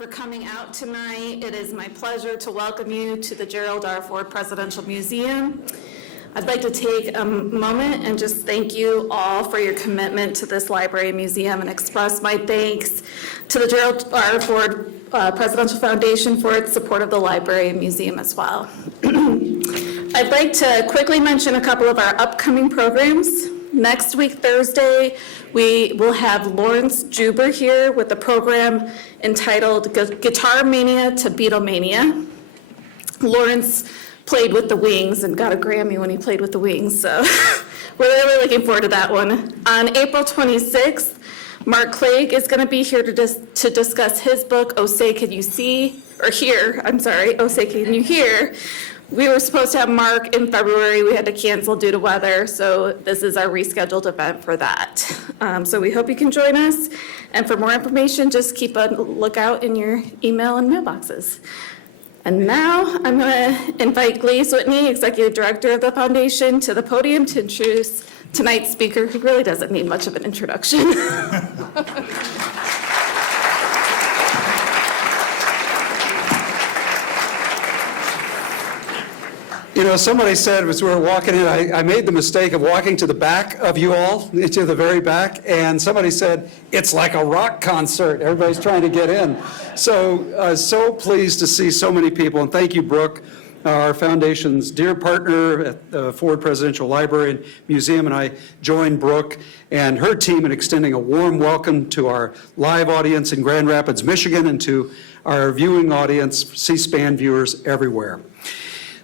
for coming out tonight. It is my pleasure to welcome you to the Gerald R. Ford Presidential Museum. I'd like to take a moment and just thank you all for your commitment to this library and museum and express my thanks to the Gerald R. Ford Presidential Foundation for its support of the library and museum as well. I'd like to quickly mention a couple of our upcoming programs. Next week, Thursday, we will have Lawrence Juber here with a program entitled Guitar Mania to Beatlemania. Lawrence played with the Wings and got a Grammy when he played with the Wings, so we're really looking forward to that one. On April 26th, Mark Clegg is going to be here to discuss his book, Oh Say Can You See, or Hear, I'm sorry, Oh Say Can You Hear. We were supposed to have Mark in February. We had to cancel due to weather, so this is our rescheduled event for that. So we hope you can join us. And for more information, just keep a lookout in your email and mailboxes. And now I'm going to invite Glaze Whitney, Executive Director of the Foundation, to the podium to introduce tonight's speaker, who really doesn't need much of an introduction. You know, somebody said as we were walking in, I made the mistake of walking to the back of you all, to the very back, and somebody said, it's like a rock concert. Everybody's trying to get in. So pleased to see so many people, and thank you, Brooke, our foundation's dear partner at the Ford Presidential Library and Museum, and I join Brooke and her team in extending a warm welcome to our live audience in Grand Rapids, Michigan, and to our viewing audience, C-SPAN viewers everywhere.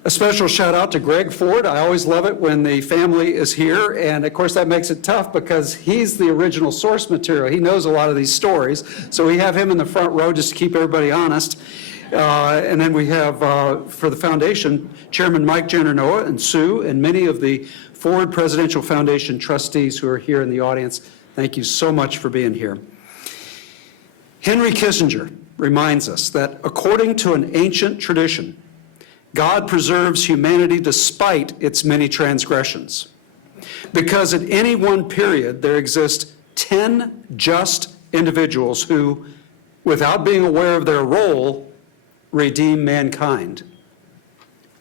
A special shout out to Greg Ford. I always love it when the family is here, and of course that makes it tough because he's the original source material. He knows a lot of these stories, so we have him in the front row just to keep everybody honest. And then we have, for the foundation, Chairman Mike Janner-Noah and Sue, and many of the Ford Presidential Foundation trustees who are here in the audience. Thank you so much for being here. Henry Kissinger reminds us that according to an ancient tradition, God preserves humanity despite its many transgressions. Because at any one period, there exist 10 just individuals who, without being aware of their role, redeem mankind.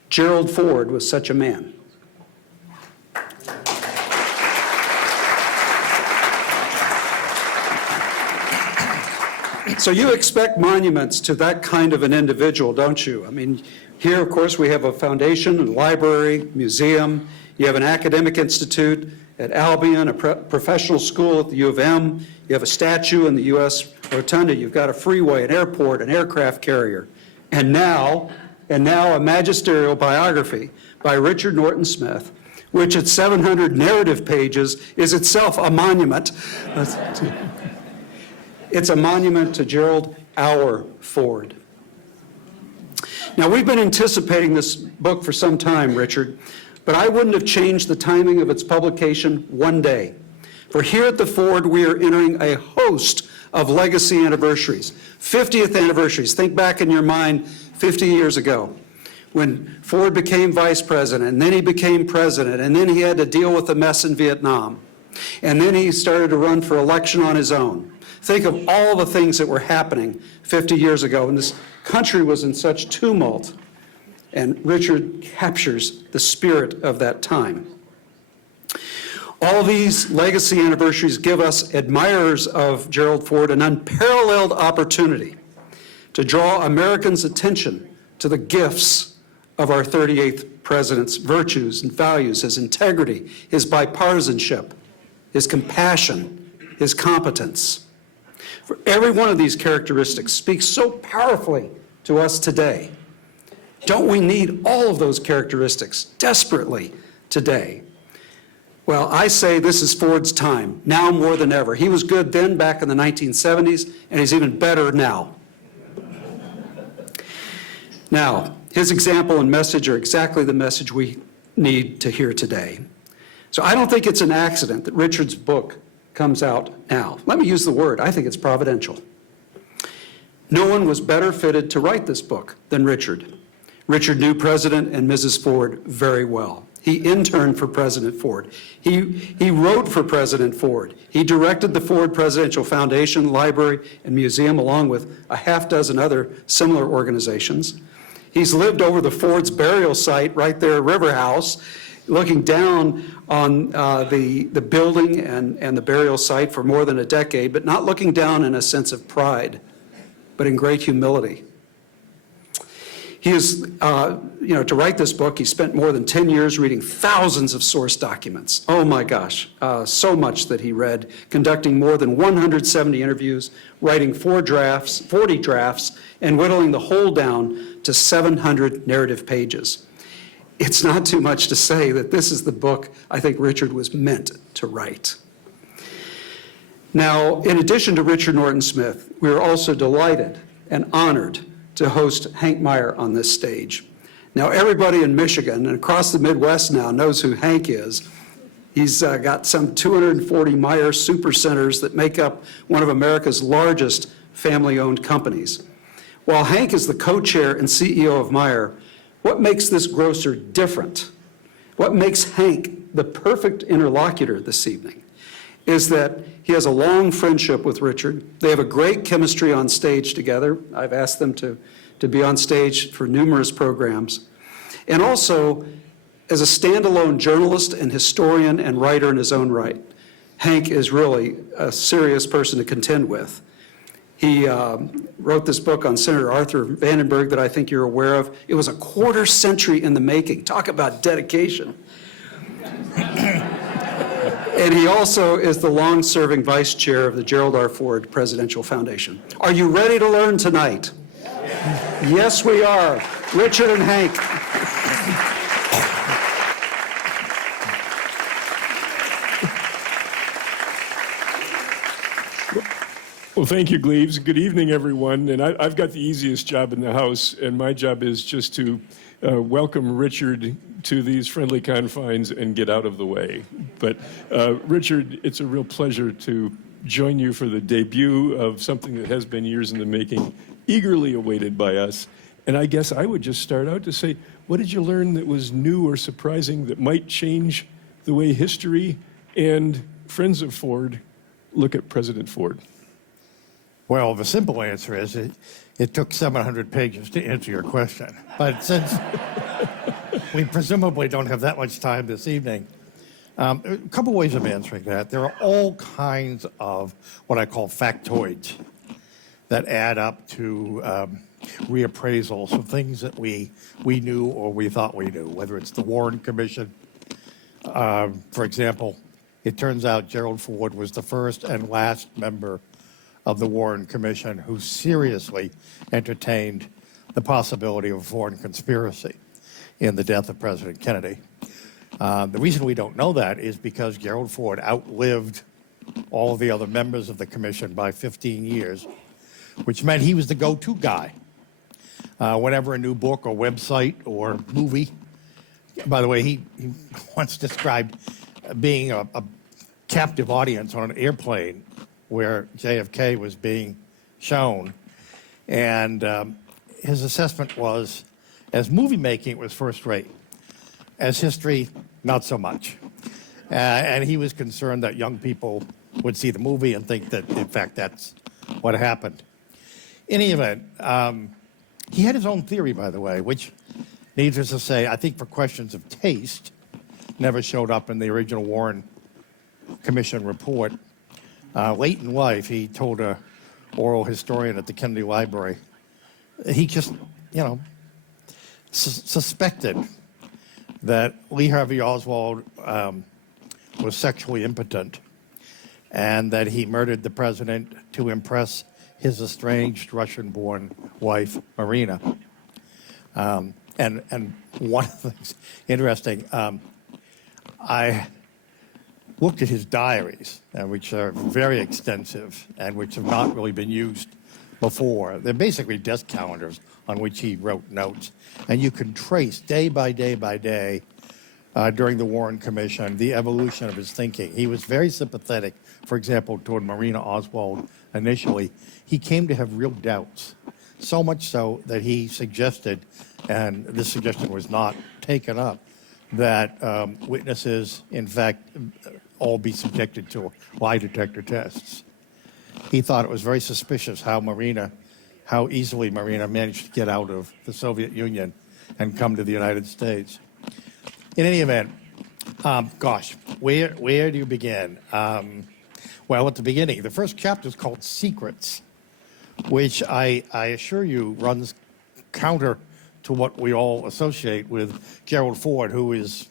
Gerald Ford was such a man. So you expect monuments to that kind of an individual, don't you? I mean, here, of course, we have a foundation, a library, museum. You have an academic institute at Albion, a professional school at the U of M. You have a statue in the U.S. Rotunda. You've got a freeway, an airport, an aircraft carrier. And now a magisterial biography by Richard Norton Smith, which at 700 narrative pages is itself a monument. It's a monument to Gerald our Ford. Now, we've been anticipating this book for some time, Richard, but I wouldn't have changed the timing of its publication one day. For here at the Ford, we are entering a host of legacy anniversaries, 50th anniversaries. Think back in your mind 50 years ago when Ford became vice president, and then he became president, and then he had to deal with the mess in Vietnam. And then he started to run for election on his own. Think of all the things that were happening 50 years ago, and this country was in such tumult. And Richard captures the spirit of that time. All these legacy anniversaries give us admirers of Gerald Ford an unparalleled opportunity to draw Americans' attention to the gifts of our 38th president's virtues and values, his integrity, his bipartisanship, his compassion, his competence. For every one of these characteristics speaks so powerfully to us today. Don't we need all of those characteristics desperately today? Well, I say this is Ford's time, now more than ever. He was good then, back in the 1970s, and he's even better now. Now, his example and message are exactly the message we need to hear today. So I don't think it's an accident that Richard's book comes out now. Let me use the word. I think it's providential. No one was better fitted to write this book than Richard. Richard knew President and Mrs. Ford very well. He interned for President Ford. He wrote for President Ford. He directed the Ford Presidential Foundation, Library, and Museum, along with a half dozen other similar organizations. He's lived over the Ford's burial site right there at River House, looking down on the building and the burial site for more than a decade, but not looking down in a sense of pride, but in great humility. He is, to write this book, he spent more than 10 years reading thousands of source documents. Oh my gosh, so much that he read, conducting more than 170 interviews, writing 40 drafts, and whittling the whole down to 700 narrative pages. It's not too much to say that this is the book I think Richard was meant to write. Now, in addition to Richard Norton Smith, we are also delighted and honored to host Hank Meyer on this stage. Now, everybody in Michigan and across the Midwest now knows who Hank is. He's got some 240 Meyer supercenters that make up one of America's largest family-owned companies. While Hank is the co-chair and CEO of Meyer, what makes this grocer different? What makes Hank the perfect interlocutor this evening is that he has a long friendship with Richard. They have a great chemistry on stage together. I've asked them to be on stage for numerous programs. And also, as a standalone journalist and historian and writer in his own right, Hank is really a serious person to contend with. He wrote this book on Senator Arthur Vandenberg that I think you're aware of. It was a quarter century in the making. Talk about dedication. And he also is the long-serving vice chair of the Gerald R. Ford Presidential Foundation. Are you ready to learn tonight? Yes, we are. Richard and Hank. Well, thank you, Gleaves. Good evening, everyone. And I've got the easiest job in the House, and my job is just to welcome Richard to these friendly confines and get out of the way. But Richard, it's a real pleasure to join you for the debut of something that has been years in the making, eagerly awaited by us. And I guess I would just start out to say, what did you learn that was new or surprising that might change the way history and friends of Ford look at President Ford? Well, the simple answer is it took 700 pages to answer your question. But since we presumably don't have that much time this evening, a couple ways of answering that. There are all kinds of what I call factoids that add up to reappraisals of things that we knew or we thought we knew, whether it's the Warren Commission. For example, it turns out Gerald Ford was the first and last member of the Warren Commission who seriously entertained the possibility of a foreign conspiracy in the death of President Kennedy. The reason we don't know that is because Gerald Ford outlived all of the other members of the commission by 15 years, which meant he was the go-to guy. Whenever a new book or website or movie, by the way, he once described being a captive audience on an airplane where JFK was being shown. And his assessment was, as movie making, it was first rate. As history, not so much. And he was concerned that young people would see the movie and think that, in fact, that's what happened. In any event, he had his own theory, by the way, which, needless to say, I think for questions of taste, never showed up in the original Warren Commission report. Late in life, he told an oral historian at the Kennedy Library, he just, suspected that Lee Harvey Oswald was sexually impotent and that he murdered the president to impress his estranged Russian-born wife, Marina. And one of the things interesting, I looked at his diaries, which are very extensive and which have not really been used before. They're basically desk calendars on which he wrote notes. And you can trace day by day by day during the Warren Commission the evolution of his thinking. He was very sympathetic, for example, toward Marina Oswald initially. He came to have real doubts, so much so that he suggested, and this suggestion was not taken up, that witnesses, in fact, all be subjected to lie detector tests. He thought it was very suspicious how easily Marina managed to get out of the Soviet Union and come to the United States. In any event, where do you begin? Well, at the beginning, the first chapter is called Secrets, which I assure you runs counter to what we all associate with Gerald Ford, who is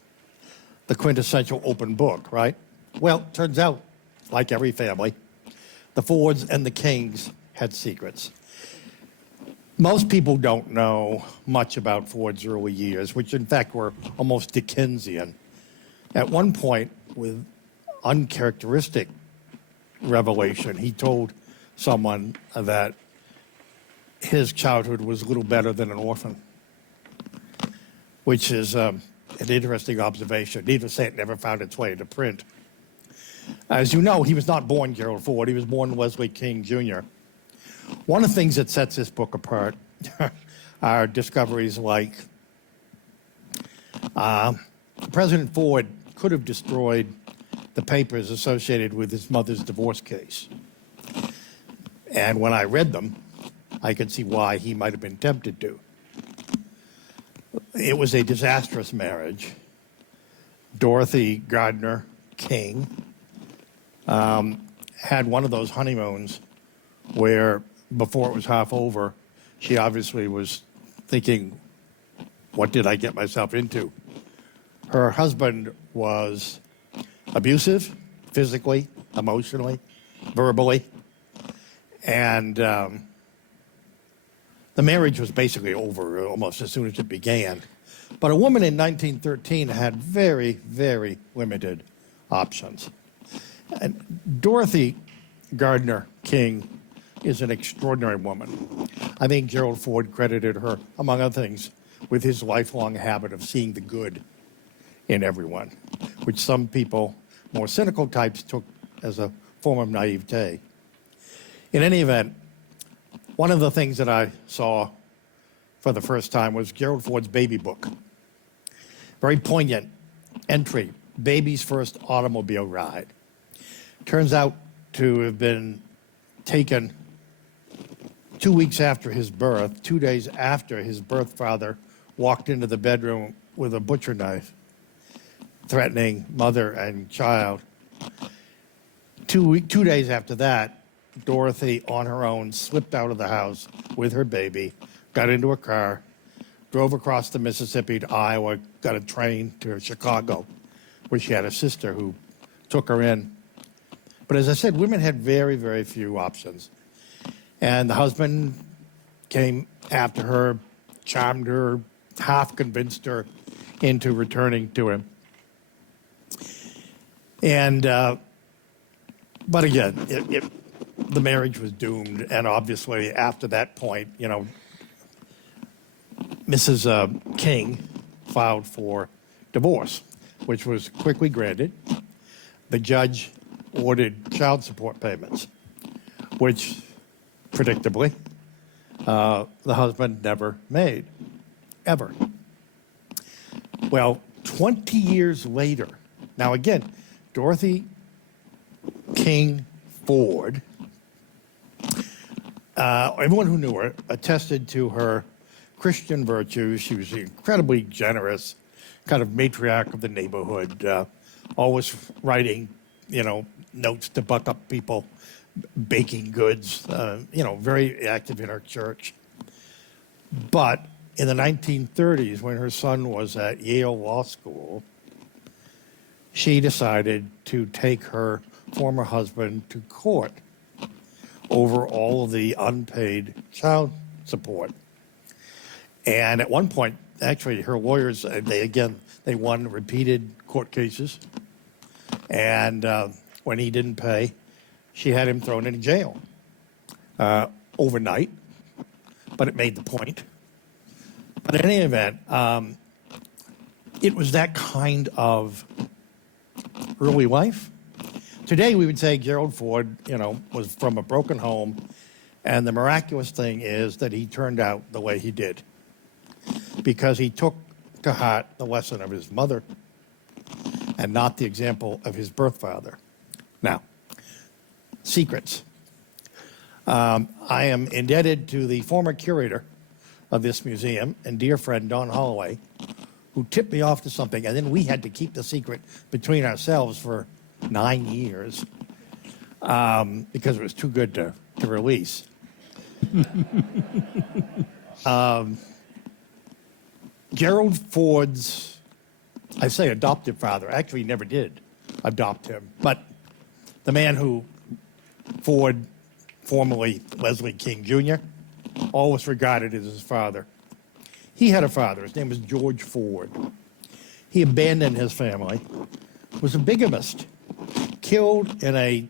the quintessential open book, right? Well, turns out, like every family, the Fords and the Kings had secrets. Most people don't know much about Ford's early years, which in fact were almost Dickensian. At one point, with uncharacteristic revelation, he told someone that his childhood was little better than an orphan, which is an interesting observation. Needless to say, it never found its way into print. As you know, he was not born Gerald Ford. He was born Wesley King, Jr. One of the things that sets this book apart are discoveries like President Ford could have destroyed the papers associated with his mother's divorce case. And when I read them, I could see why he might have been tempted to. It was a disastrous marriage. Dorothy Gardner King had one of those honeymoons where, before it was half over, she obviously was thinking, what did I get myself into? Her husband was abusive, physically, emotionally, verbally, and the marriage was basically over almost as soon as it began. But a woman in 1913 had very, very limited options. And Dorothy Gardner King is an extraordinary woman. I think Gerald Ford credited her, among other things, with his lifelong habit of seeing the good in everyone, which some people, more cynical types, took as a form of naivete. In any event, one of the things that I saw for the first time was Gerald Ford's baby book. Very poignant entry, baby's first automobile ride. Turns out to have been taken 2 weeks after his birth, 2 days after his birth father walked into the bedroom with a butcher knife, threatening mother and child. 2 days after that, Dorothy, on her own, slipped out of the house with her baby, got into a car, drove across the Mississippi to Iowa, got a train to Chicago, where she had a sister who took her in. But as I said, women had very, very few options. And the husband came after her, charmed her, half convinced her into returning to him. And, but again, the marriage was doomed. And obviously, after that point, you know, Mrs. King filed for divorce, which was quickly granted. The judge ordered child support payments, which, predictably, the husband never made, ever. Well, 20 years later, now again, Dorothy King Ford, everyone who knew her attested to her Christian virtues. She was incredibly generous, kind of matriarch of the neighborhood, always writing, you know, notes to buck up people, baking goods, you know, very active in her church. But in the 1930s, when her son was at Yale Law School, she decided to take her former husband to court over all of the unpaid child support. And at one point, actually, her lawyers, they won repeated court cases. And when he didn't pay, she had him thrown in jail overnight, but it made the point. But in any event, it was that kind of early life. Today, we would say Gerald Ford, you know, was from a broken home, and the miraculous thing is that he turned out the way he did, because he took to heart the lesson of his mother and not the example of his birth father. Now, secrets. I am indebted to the former curator of this museum and dear friend Don Holloway, who tipped me off to something, and then we had to keep the secret between ourselves for 9 years because it was too good to release. Gerald Ford's, I say adoptive father, actually he never did adopt him, but the man who Ford, formerly Leslie King Jr., always regarded as his father. He had a father. His name was George Ford. He abandoned his family, was a bigamist, killed in a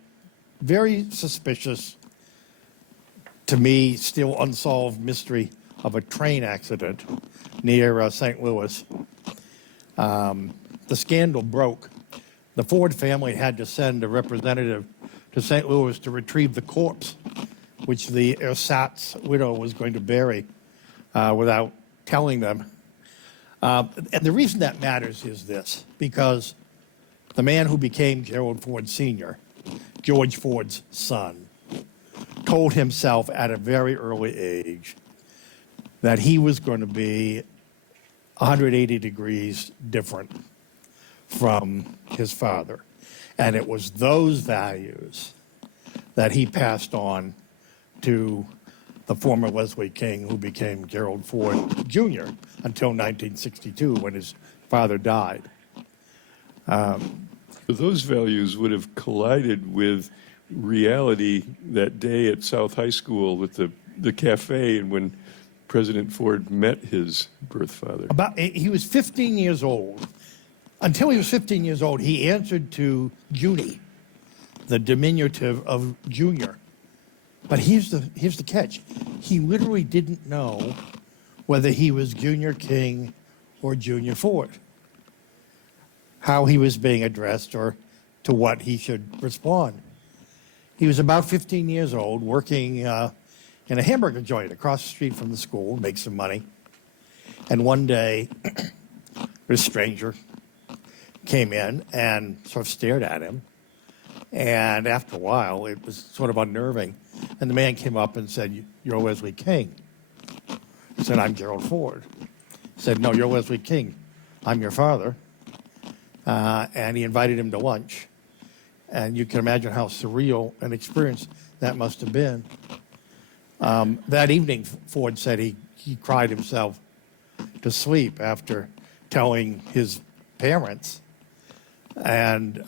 very suspicious, to me, still unsolved mystery of a train accident near St. Louis. The scandal broke. The Ford family had to send a representative to St. Louis to retrieve the corpse, which the ersatz widow was going to bury without telling them. And the reason that matters is this, because the man who became Gerald Ford Sr., George Ford's son, told himself at a very early age that he was going to be 180 degrees different from his father. And it was those values that he passed on to the former Leslie King, who became Gerald Ford Jr. until 1962 when his father died. But those values would have collided with reality that day at South High School with the cafe and when President Ford met his birth father. He was 15 years old. Until he was 15 years old, he answered to Junie, the diminutive of Junior. But here's the catch. He literally didn't know whether he was Junior King or Junior Ford, how he was being addressed or to what he should respond. He was about 15 years old, working in a hamburger joint across the street from the school, make some money. And one day, this stranger came in and sort of stared at him. And after a while, it was sort of unnerving. And the man came up and said, "You're Leslie King." He said, "I'm Gerald Ford." He said, "No, you're Leslie King. I'm your father." And he invited him to lunch. And you can imagine how surreal an experience that must have been. That evening, Ford said he cried himself to sleep after telling his parents. And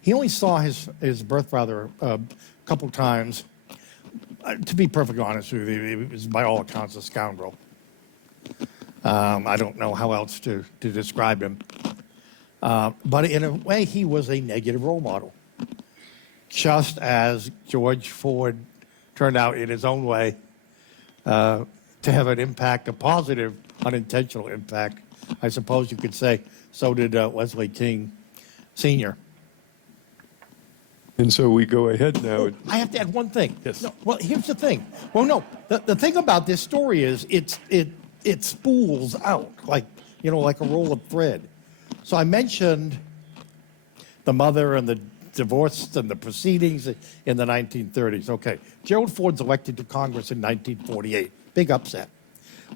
he only saw his birth father a couple times. To be perfectly honest with you, he was by all accounts a scoundrel. I don't know how else to describe him. But in a way, he was a negative role model. Just as George Ford turned out in his own way to have an impact, a positive, unintentional impact, I suppose you could say, so did Leslie King Sr. And so we go ahead now. I have to add one thing. Yes. No, well, here's the thing. Well, no, the thing about this story is it spools out like a roll of thread. So I mentioned the mother and the divorce and the proceedings in the 1930s. Okay, Gerald Ford's elected to Congress in 1948. Big upset.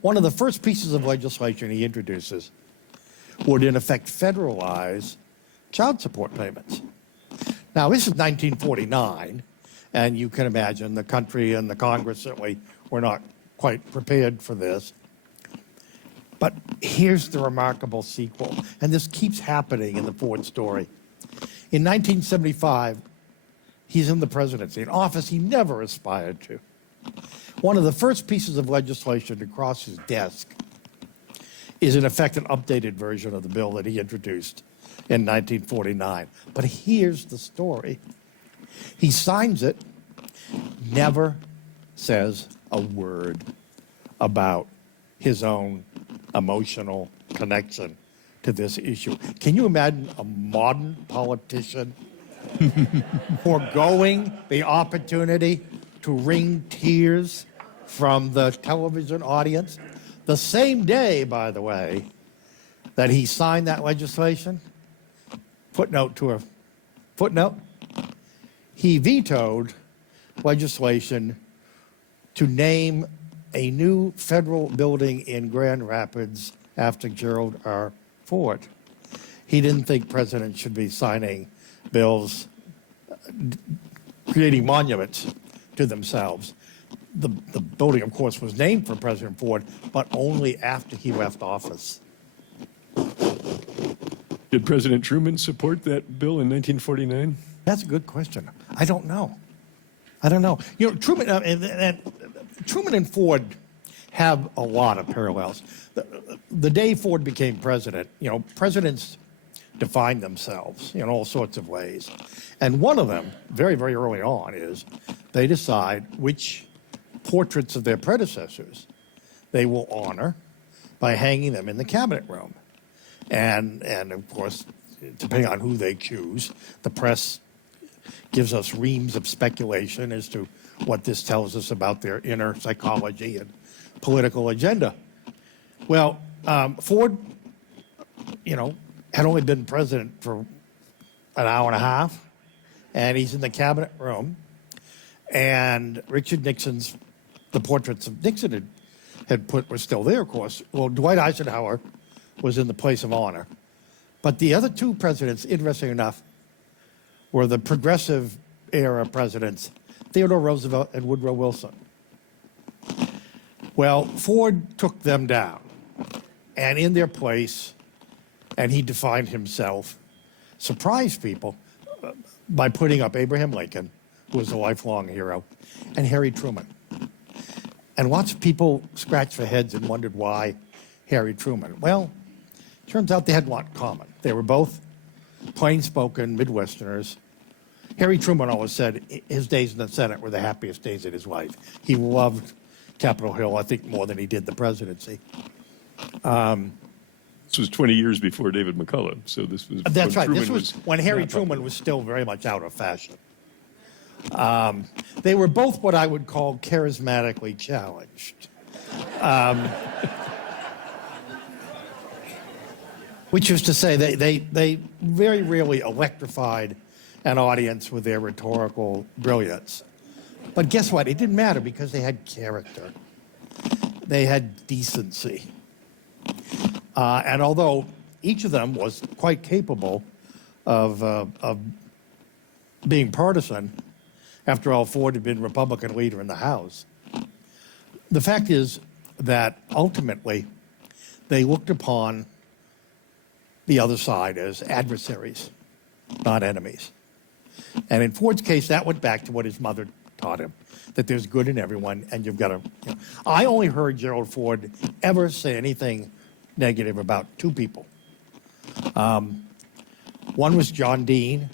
One of the first pieces of legislation he introduces would, in effect, federalize child support payments. Now, this is 1949, and you can imagine the country and the Congress certainly were not quite prepared for this. But here's the remarkable sequel, and this keeps happening in the Ford story. In 1975, he's in the presidency, an office he never aspired to. One of the first pieces of legislation to cross his desk is, in effect, an updated version of the bill that he introduced in 1949. But here's the story. He signs it, never says a word about his own emotional connection to this issue. Can you imagine a modern politician foregoing the opportunity to wring tears from the television audience? The same day, by the way, that he signed that legislation. Footnote to a footnote. He vetoed legislation to name a new federal building in Grand Rapids after Gerald R. Ford. He didn't think presidents should be signing bills creating monuments to themselves. The building, of course, was named for President Ford, but only after he left office. Did President Truman support that bill in 1949? That's a good question. I don't know. You know, Truman and Ford have a lot of parallels. The day Ford became president, you know, presidents define themselves in all sorts of ways. And one of them, very, very early on, is they decide which portraits of their predecessors they will honor by hanging them in the cabinet room. And of course, depending on who they choose, the press gives us reams of speculation as to what this tells us about their inner psychology and political agenda. Well, Ford, you know, had only been president for an hour and a half, and he's in the cabinet room, and Richard Nixon's, the portraits of Nixon had put were still there, of course. Well, Dwight Eisenhower was in the place of honor. But the other two presidents, interesting enough, were the progressive era presidents, Theodore Roosevelt and Woodrow Wilson. Well, Ford took them down, and in their place, and he defined himself, surprised people by putting up Abraham Lincoln, who was a lifelong hero, and Harry Truman. And lots of people scratched their heads and wondered why Harry Truman. Well, turns out they had a lot in common. They were both plain-spoken Midwesterners. Harry Truman always said his days in the Senate were the happiest days of his life. He loved Capitol Hill, I think, more than he did the presidency. This was 20 years before David McCullough, so this was... That's right. Truman This was when Harry not Truman popular. was still very much out of fashion. They were both what I would call charismatically challenged. Which is to say, they very rarely electrified an audience with their rhetorical brilliance. But guess what? It didn't matter because they had character. They had decency. And although each of them was quite capable of being partisan, after all, Ford had been Republican leader in the House, the fact is that ultimately they looked upon the other side as adversaries, not enemies. And in Ford's case, that went back to what his mother taught him, that there's good in everyone, and you've got to... You know. I only heard Gerald Ford ever say anything negative about two people. One was John Dean,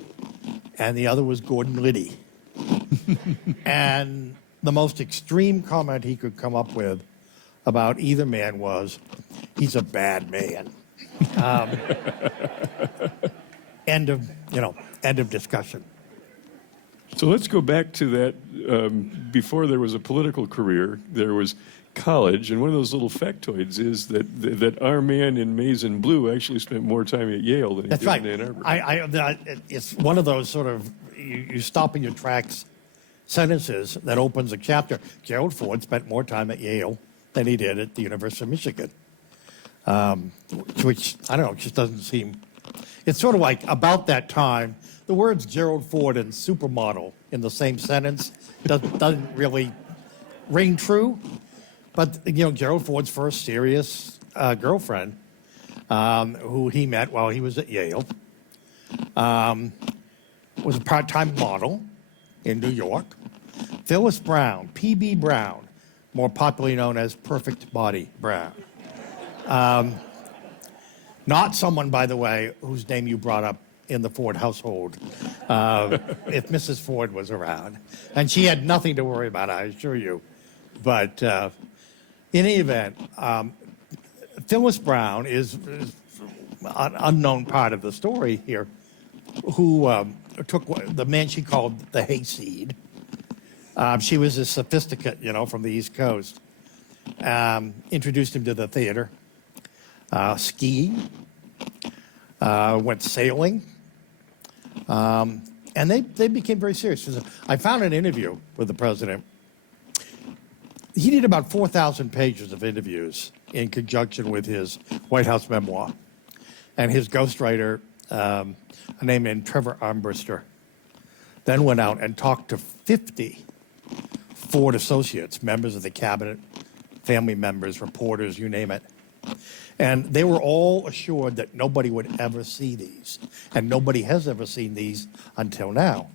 and the other was Gordon Liddy. And the most extreme comment he could come up with about either man was, he's a bad man. End of discussion. So let's go back to that. Before there was a political career, there was college, and one of those little factoids is that our man in maize and blue actually spent more time at Yale than he That's did right. in Ann Arbor. It's one of those sort of, you stop in your tracks sentences that opens a chapter. Gerald Ford spent more time at Yale than he did at the University of Michigan. Which, I don't know, just doesn't seem... It's sort of like about that time, the words Gerald Ford and supermodel in the same sentence doesn't really ring true. But, you know, Gerald Ford's first serious girlfriend, who he met while he was at Yale, was a part-time model in New York. Phyllis Brown, P.B. Brown, more popularly known as Perfect Body Brown. Not someone, by the way, whose name you brought up in the Ford household, if Mrs. Ford was around. And she had nothing to worry about, I assure you. But in any event, Phyllis Brown is an unknown part of the story here, who took the man she called the hayseed. She was a sophisticate, you know, from the East Coast. Introduced him to the theater, skiing, went sailing, and they became very serious. I found an interview with the president. He did about 4,000 pages of interviews in conjunction with his White House memoir. And his ghostwriter, a name named Trevor Armbruster, then went out and talked to 50 Ford associates, members of the cabinet, family members, reporters, you name it. And they were all assured that nobody would ever see these. And nobody has ever seen these until now.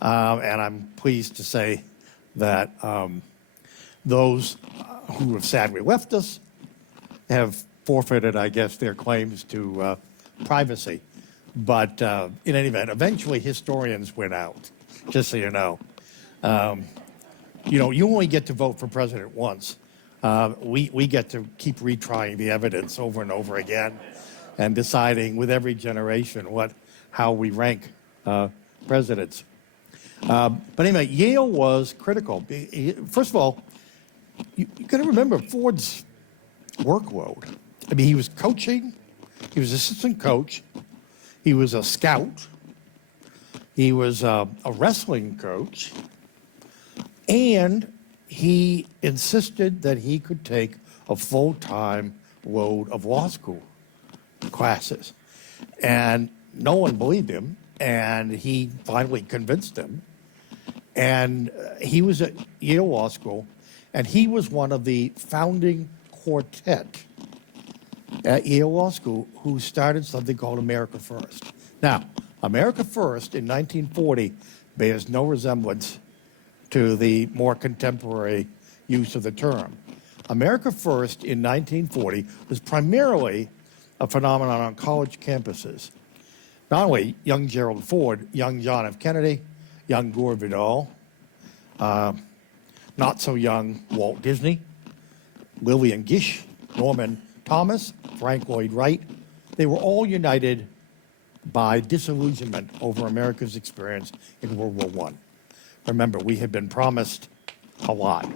And I'm pleased to say that those who have sadly left us have forfeited, I guess, their claims to privacy. But in any event, eventually historians went out, just so you know. You only get to vote for president once. We get to keep retrying the evidence over and over again and deciding with every generation how we rank presidents. But anyway, Yale was critical. First of all, you got to remember Ford's workload. I mean, he was coaching, he was assistant coach, he was a scout, he was a wrestling coach, and he insisted that he could take a full-time load of law school classes. And no one believed him, and he finally convinced them. And he was at Yale Law School, and he was one of the founding quartet at Yale Law School who started something called America First. Now, America First in 1940 bears no resemblance to the more contemporary use of the term. America First in 1940 was primarily a phenomenon on college campuses. Not only young Gerald Ford, young John F. Kennedy, young Gore Vidal, not so young Walt Disney, Lillian Gish, Norman Thomas, Frank Lloyd Wright. They were all united by disillusionment over America's experience in World War I. Remember, we had been promised a lot.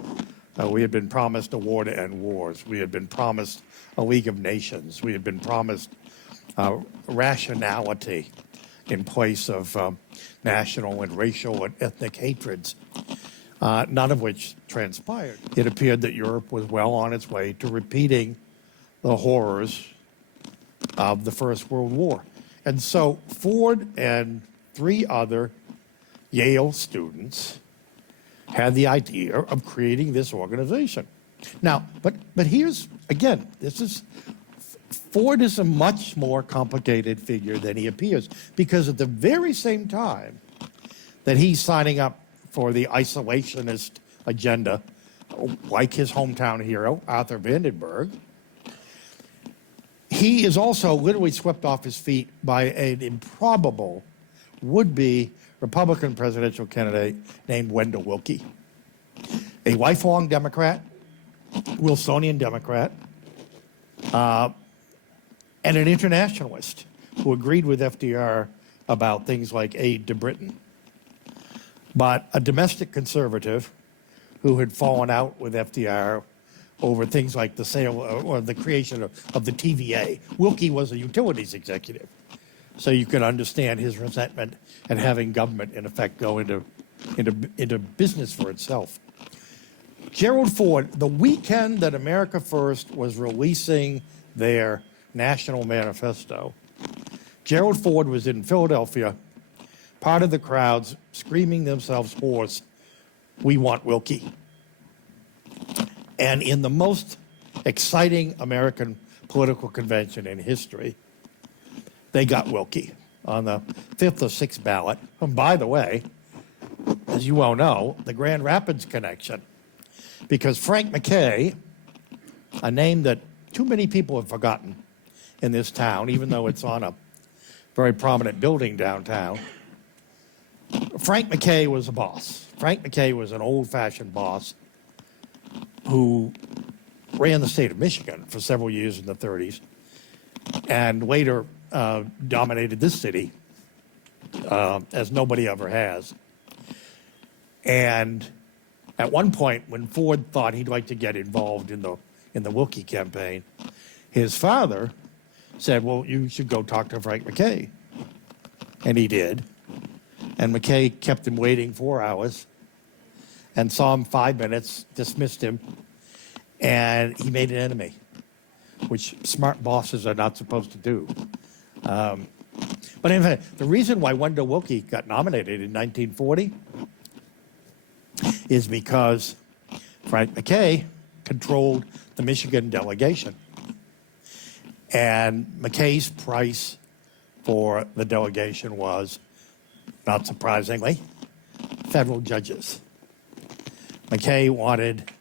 We had been promised a war to end wars. We had been promised a League of Nations. We had been promised rationality in place of national and racial and ethnic hatreds, none of which transpired. It appeared that Europe was well on its way to repeating the horrors of the First World War. And so Ford and 3 other Yale students had the idea of creating this organization. Now, but here's, again, Ford is a much more complicated figure than he appears, because at the very same time that he's signing up for the isolationist agenda, like his hometown hero, Arthur Vandenberg, he is also literally swept off his feet by an improbable would-be Republican presidential candidate named Wendell Willkie, a lifelong Democrat, Wilsonian Democrat, and an internationalist who agreed with FDR about things like aid to Britain, but a domestic conservative who had fallen out with FDR over things like the sale or the creation of the TVA. Willkie was a utilities executive, so you can understand his resentment at having government, in effect, go into business for itself. Gerald Ford, the weekend that America First was releasing their national manifesto, Gerald Ford was in Philadelphia, part of the crowds screaming themselves hoarse, "We want Willkie." And in the most exciting American political convention in history, they got Willkie on the 5th or 6th ballot. And by the way, as you well know, the Grand Rapids connection, because Frank McKay, a name that too many people have forgotten in this town, even though it's on a very prominent building downtown, Frank McKay was a boss. Frank McKay was an old-fashioned boss who ran the state of Michigan for several years in the 30s and later dominated this city as nobody ever has. And at one point, when Ford thought he'd like to get involved in the Willkie campaign, his father said, well, you should go talk to Frank McKay. And he did. And McKay kept him waiting 4 hours and saw him 5 minutes, dismissed him, and he made an enemy, which smart bosses are not supposed to do. But in fact, the reason why Wendell Willkie got nominated in 1940 is because Frank McKay controlled the Michigan delegation. And McKay's price for the delegation was, not surprisingly, federal judges. McKay wanted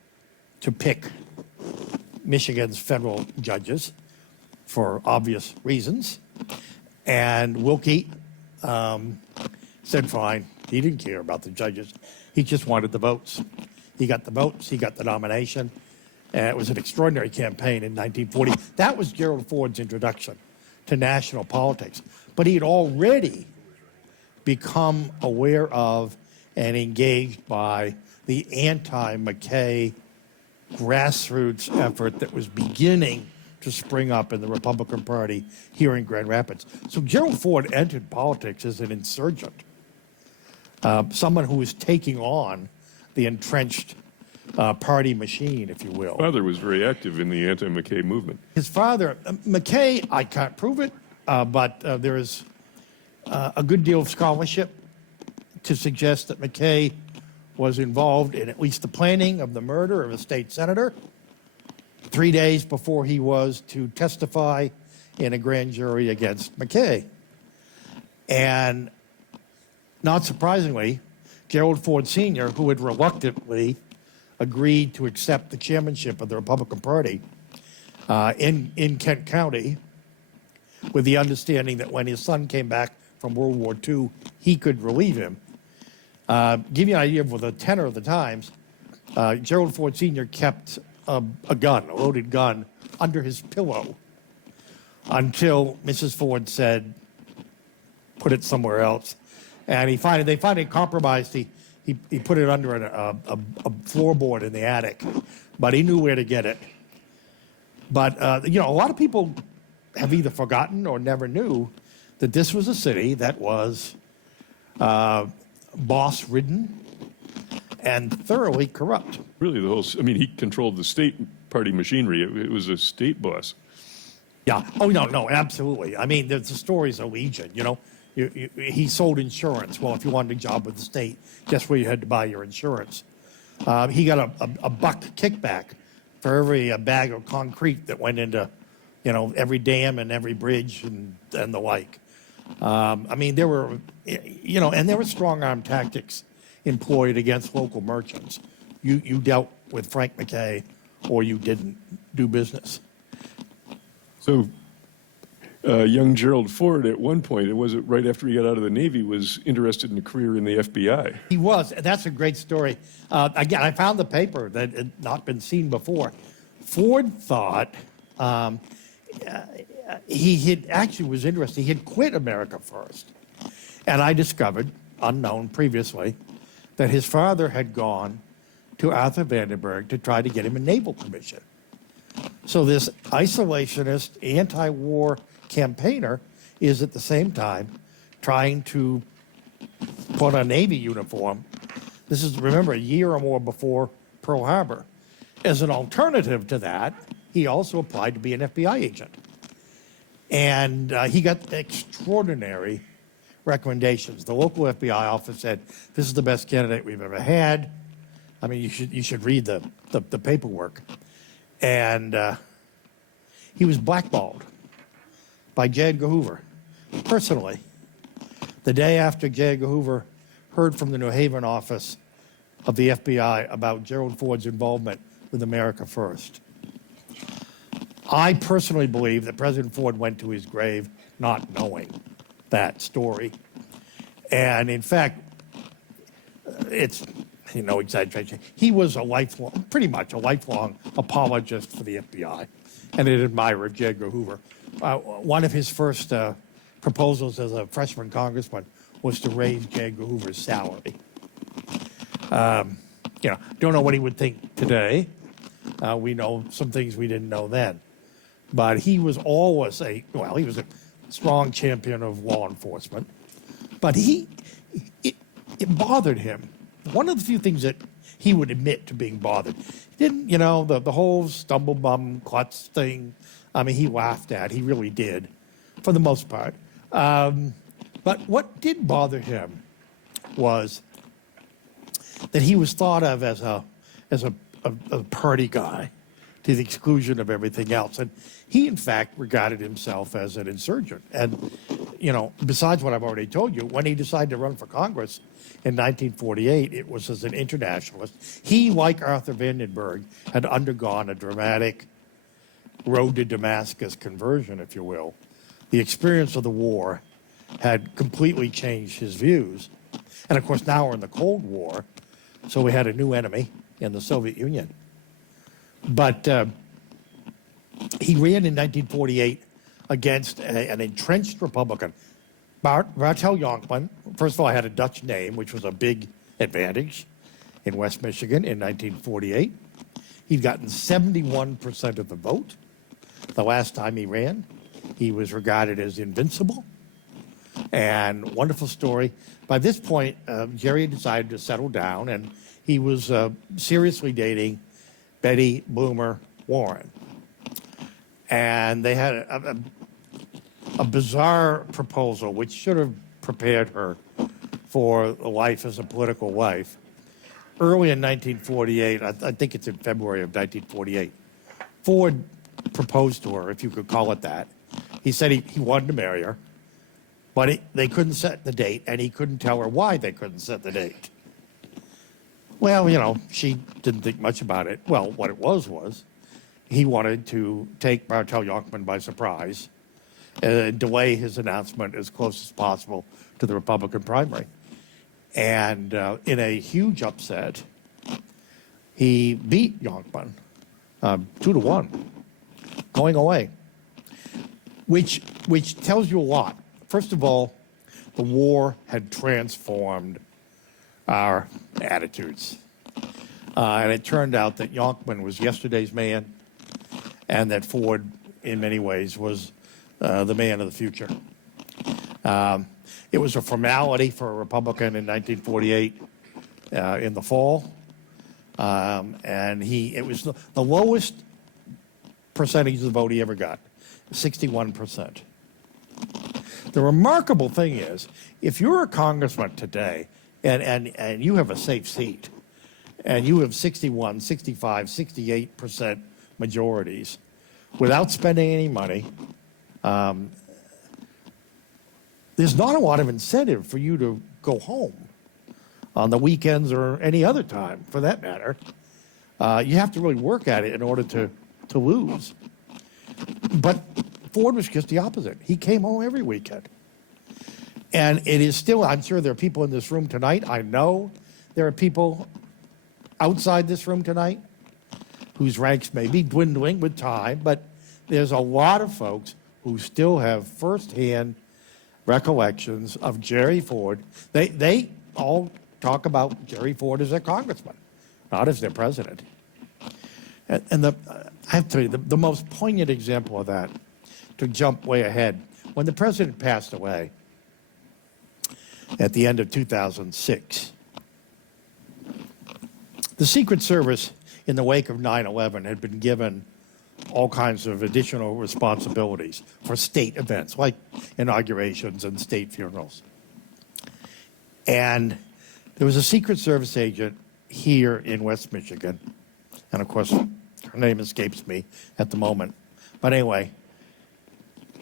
to pick Michigan's federal judges for obvious reasons. And Willkie said, fine. He didn't care about the judges. He just wanted the votes. He got the votes. He got the nomination. And it was an extraordinary campaign in 1940. That was Gerald Ford's introduction to national politics. But he had already become aware of and engaged by the anti-McKay grassroots effort that was beginning to spring up in the Republican Party here in Grand Rapids. So Gerald Ford entered politics as an insurgent, someone who was taking on the entrenched party machine, if you will. Father was very active in the anti-McKay movement. His father, McKay, I can't prove it, but there is a good deal of scholarship to suggest that McKay was involved in at least the planning of the murder of a state senator 3 days before he was to testify in a grand jury against McKay. And not surprisingly, Gerald Ford Sr., who had reluctantly agreed to accept the chairmanship of the Republican Party in Kent County, with the understanding that when his son came back from World War II, he could relieve him. Give you an idea of the tenor of the times, Gerald Ford Sr. kept a gun, a loaded gun, under his pillow until Mrs. Ford said, put it somewhere else. And they finally compromised. He put it under a floorboard in the attic, but he knew where to get it. But, a lot of people have either forgotten or never knew that this was a city that was boss-ridden and thoroughly corrupt. Really, he controlled the state party machinery. It was a state boss. Yeah. Oh, no, absolutely. I mean, the stories are legion, he sold insurance. Well, if you wanted a job with the state, guess where you had to buy your insurance? He got a buck kickback for every bag of concrete that went into, every dam and every bridge and the like. There were, and there were strong-arm tactics employed against local merchants. You dealt with Frank McKay or you didn't do business. So young Gerald Ford, at one point, was it right after he got out of the Navy, was interested in a career in the FBI. He was. That's a great story. Again, I found the paper that had not been seen before. Ford thought he actually was interested. He had quit America First. And I discovered, unknown previously, that his father had gone to Arthur Vandenberg to try to get him a naval commission. So this isolationist, anti-war campaigner is at the same time trying to put on a Navy uniform. This is, remember, a year or more before Pearl Harbor. As an alternative to that, he also applied to be an FBI agent. And he got extraordinary recommendations. The local FBI office said, this is the best candidate we've ever had. I mean, you should read the paperwork. And he was blackballed by J. Edgar Hoover, personally. The day after J. Edgar Hoover heard from the New Haven office of the FBI about Gerald Ford's involvement with America First. I personally believe that President Ford went to his grave not knowing that story. And in fact, it's no exaggeration. He was pretty much a lifelong apologist for the FBI and an admirer of J. Edgar Hoover. One of his first proposals as a freshman congressman was to raise J. Edgar Hoover's salary. Don't know what he would think today. We know some things we didn't know then. but he was always he was a strong champion of law enforcement. But it bothered him. One of the few things that he would admit to being bothered. He didn't, the whole stumble bum klutz thing, he laughed at. He really did, for the most part. But what did bother him was that he was thought of as a party guy to the exclusion of everything else. And he, in fact, regarded himself as an insurgent. And, besides what I've already told you, when he decided to run for Congress in 1948, it was as an internationalist. He, like Arthur Vandenberg, had undergone a dramatic road to Damascus conversion, if you will. The experience of the war had completely changed his views. And, of course, now we're in the Cold War, so we had a new enemy in the Soviet Union. But he ran in 1948 against an entrenched Republican. Bartel Jonkman, first of all, had a Dutch name, which was a big advantage in West Michigan in 1948. He'd gotten 71% of the vote the last time he ran. He was regarded as invincible. And wonderful story. By this point, Jerry decided to settle down, and he was seriously dating Betty Bloomer Warren. And they had a bizarre proposal which should have prepared her for life as a political wife. Early in 1948, I think it's in February of 1948, Ford proposed to her, if you could call it that. He said he wanted to marry her, but they couldn't set the date, and he couldn't tell her why they couldn't set the date. Well, she didn't think much about it. Well, what it was he wanted to take Bartel Jonkman by surprise and delay his announcement as close as possible to the Republican primary. And in a huge upset, he beat Jonkman 2-1, going away, which tells you a lot. First of all, the war had transformed our attitudes. And it turned out that Jonkman was yesterday's man, and that Ford, in many ways, was the man of the future. It was a formality for a Republican in 1948 in the fall, and it was the lowest percentage of the vote he ever got, 61%. The remarkable thing is, if you're a congressman today and you have a safe seat, and you have 61, 65, 68% majorities without spending any money, there's not a lot of incentive for you to go home on the weekends or any other time, for that matter. You have to really work at it in order to lose. But Ford was just the opposite. He came home every weekend. And it is still, I'm sure there are people in this room tonight, I know there are people outside this room tonight whose ranks may be dwindling with time, but there's a lot of folks who still have firsthand recollections of Jerry Ford. They all talk about Jerry Ford as their congressman, not as their president. And I have to tell you, the most poignant example of that, to jump way ahead, when the president passed away at the end of 2006, the Secret Service, in the wake of 9/11, had been given all kinds of additional responsibilities for state events, like inaugurations and state funerals. And there was a Secret Service agent here in West Michigan, and of course, her name escapes me at the moment. But anyway,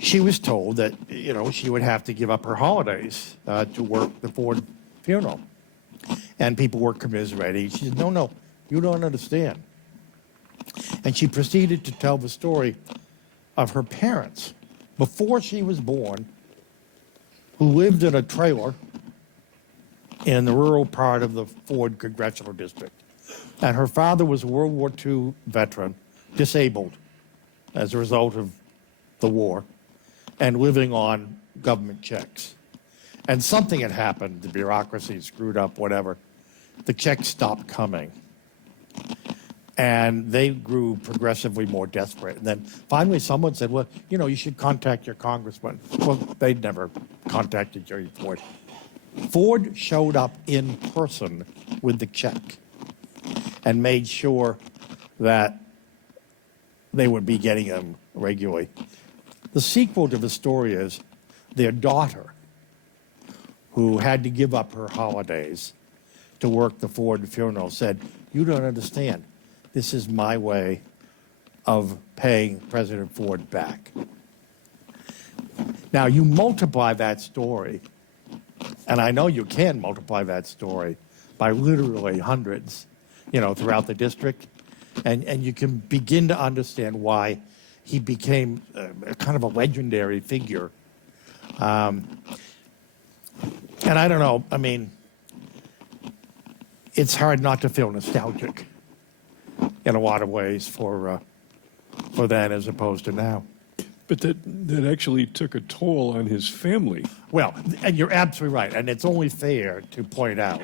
she was told that, she would have to give up her holidays to work the Ford funeral. And people were commiserating. She said, no, you don't understand. And she proceeded to tell the story of her parents, before she was born, who lived in a trailer in the rural part of the Ford Congressional District. And her father was a World War II veteran, disabled as a result of the war, and living on government checks. And something had happened, the bureaucracy screwed up, whatever. The checks stopped coming. And they grew progressively more desperate. And then finally someone said, well, you should contact your congressman. Well, they'd never contacted Jerry Ford. Ford showed up in person with the check and made sure that they would be getting them regularly. The sequel to the story is their daughter, who had to give up her holidays to work the Ford funeral, said, you don't understand. This is my way of paying President Ford back. Now, you multiply that story, and I know you can multiply that story by literally hundreds, throughout the district, and you can begin to understand why he became a kind of a legendary figure. And I don't know, it's hard not to feel nostalgic in a lot of ways for then as opposed to now. But that actually took a toll on his family. Well, and you're absolutely right, and it's only fair to point out,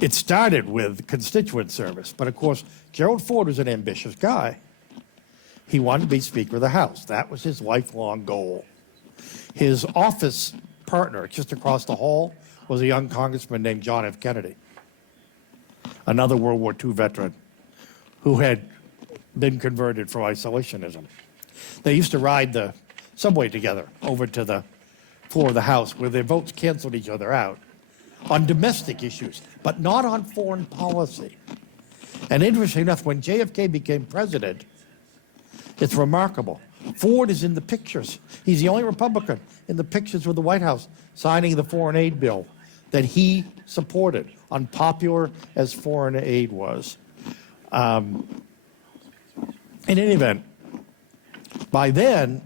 it started with constituent service, but of course, Gerald Ford was an ambitious guy. He wanted to be Speaker of the House. That was his lifelong goal. His office partner, just across the hall, was a young congressman named John F. Kennedy, another World War II veteran who had been converted from isolationism. They used to ride the subway together over to the floor of the House where their votes canceled each other out on domestic issues, but not on foreign policy. And interesting enough, when JFK became president, it's remarkable. Ford is in the pictures. He's the only Republican in the pictures with the White House signing the foreign aid bill that he supported, unpopular as foreign aid was. In any event, by then,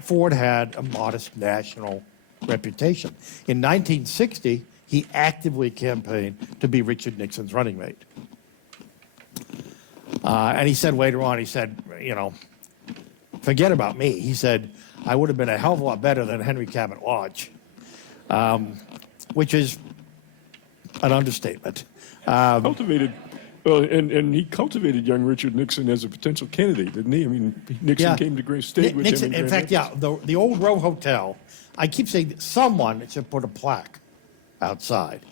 Ford had a modest national reputation. In 1960, he actively campaigned to be Richard Nixon's running mate. And he said later on, forget about me. He said, I would have been a hell of a lot better than Henry Cabot Lodge, which is an understatement. And he cultivated young Richard Nixon as a potential candidate, didn't he? Nixon came to stayed with Nixon, him. In fact, the Old Row Hotel, I keep saying someone should put a plaque outside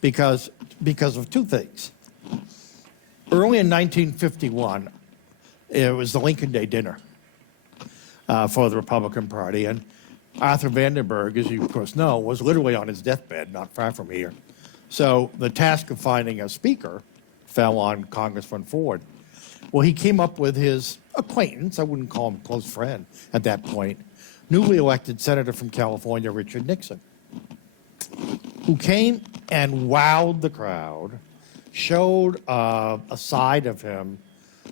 because of two things. Early in 1951, it was the Lincoln Day dinner for the Republican Party, and Arthur Vandenberg, as you of course know, was literally on his deathbed, not far from here. So the task of finding a speaker fell on Congressman Ford. Well, he came up with his acquaintance, I wouldn't call him a close friend at that point, newly elected Senator from California, Richard Nixon, who came and wowed the crowd, showed a side of him,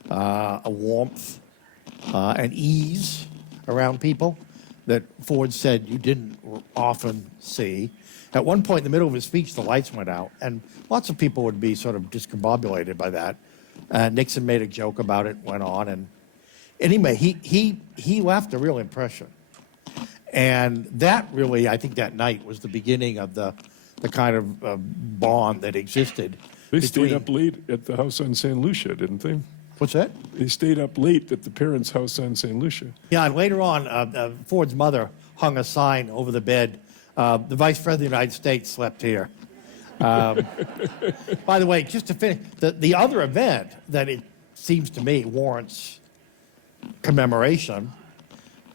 a warmth, an ease around people that Ford said you didn't often see. At one point in the middle of his speech, the lights went out, and lots of people would be sort of discombobulated by that. Nixon made a joke about it, went on, and anyway, he left a real impression. And that really, I think that night was the beginning of the kind of bond that existed. They stayed up late at the house on San Lucia, didn't they? What's that? They stayed up late at the parents' house on San Lucia. Yeah, and later on, Ford's mother hung a sign over the bed. The Vice President of the United States slept here. By the way, just to finish, the other event that it seems to me warrants commemoration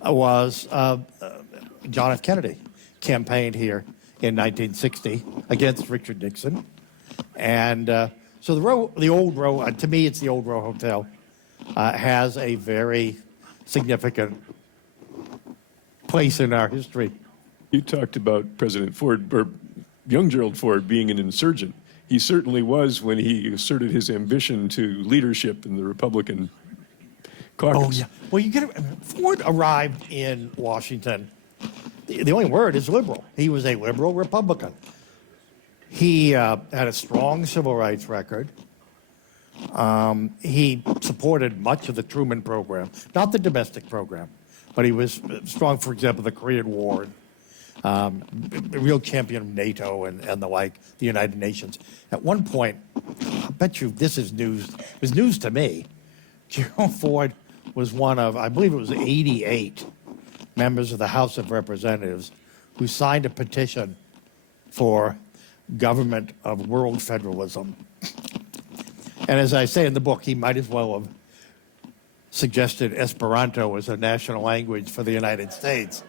was John F. Kennedy campaigned here in 1960 against Richard Nixon. And so the Old Row, to me, it's the Old Row Hotel, has a very significant place in our history. You talked about President Ford, or young Gerald Ford, being an insurgent. He certainly was when he asserted his ambition to leadership in the Republican caucus. Oh, yeah. Well, Ford arrived in Washington. The only word is liberal. He was a liberal Republican. He had a strong civil rights record. He supported much of the Truman program, not the domestic program, but he was strong, for example, the Korean War, a real champion of NATO and the like, the United Nations. At one point, I bet you this is news, it was news to me. Gerald Ford was one of, I believe it was 88 members of the House of Representatives who signed a petition for government of world federalism. And as I say in the book, he might as well have suggested Esperanto as a national language for the United States.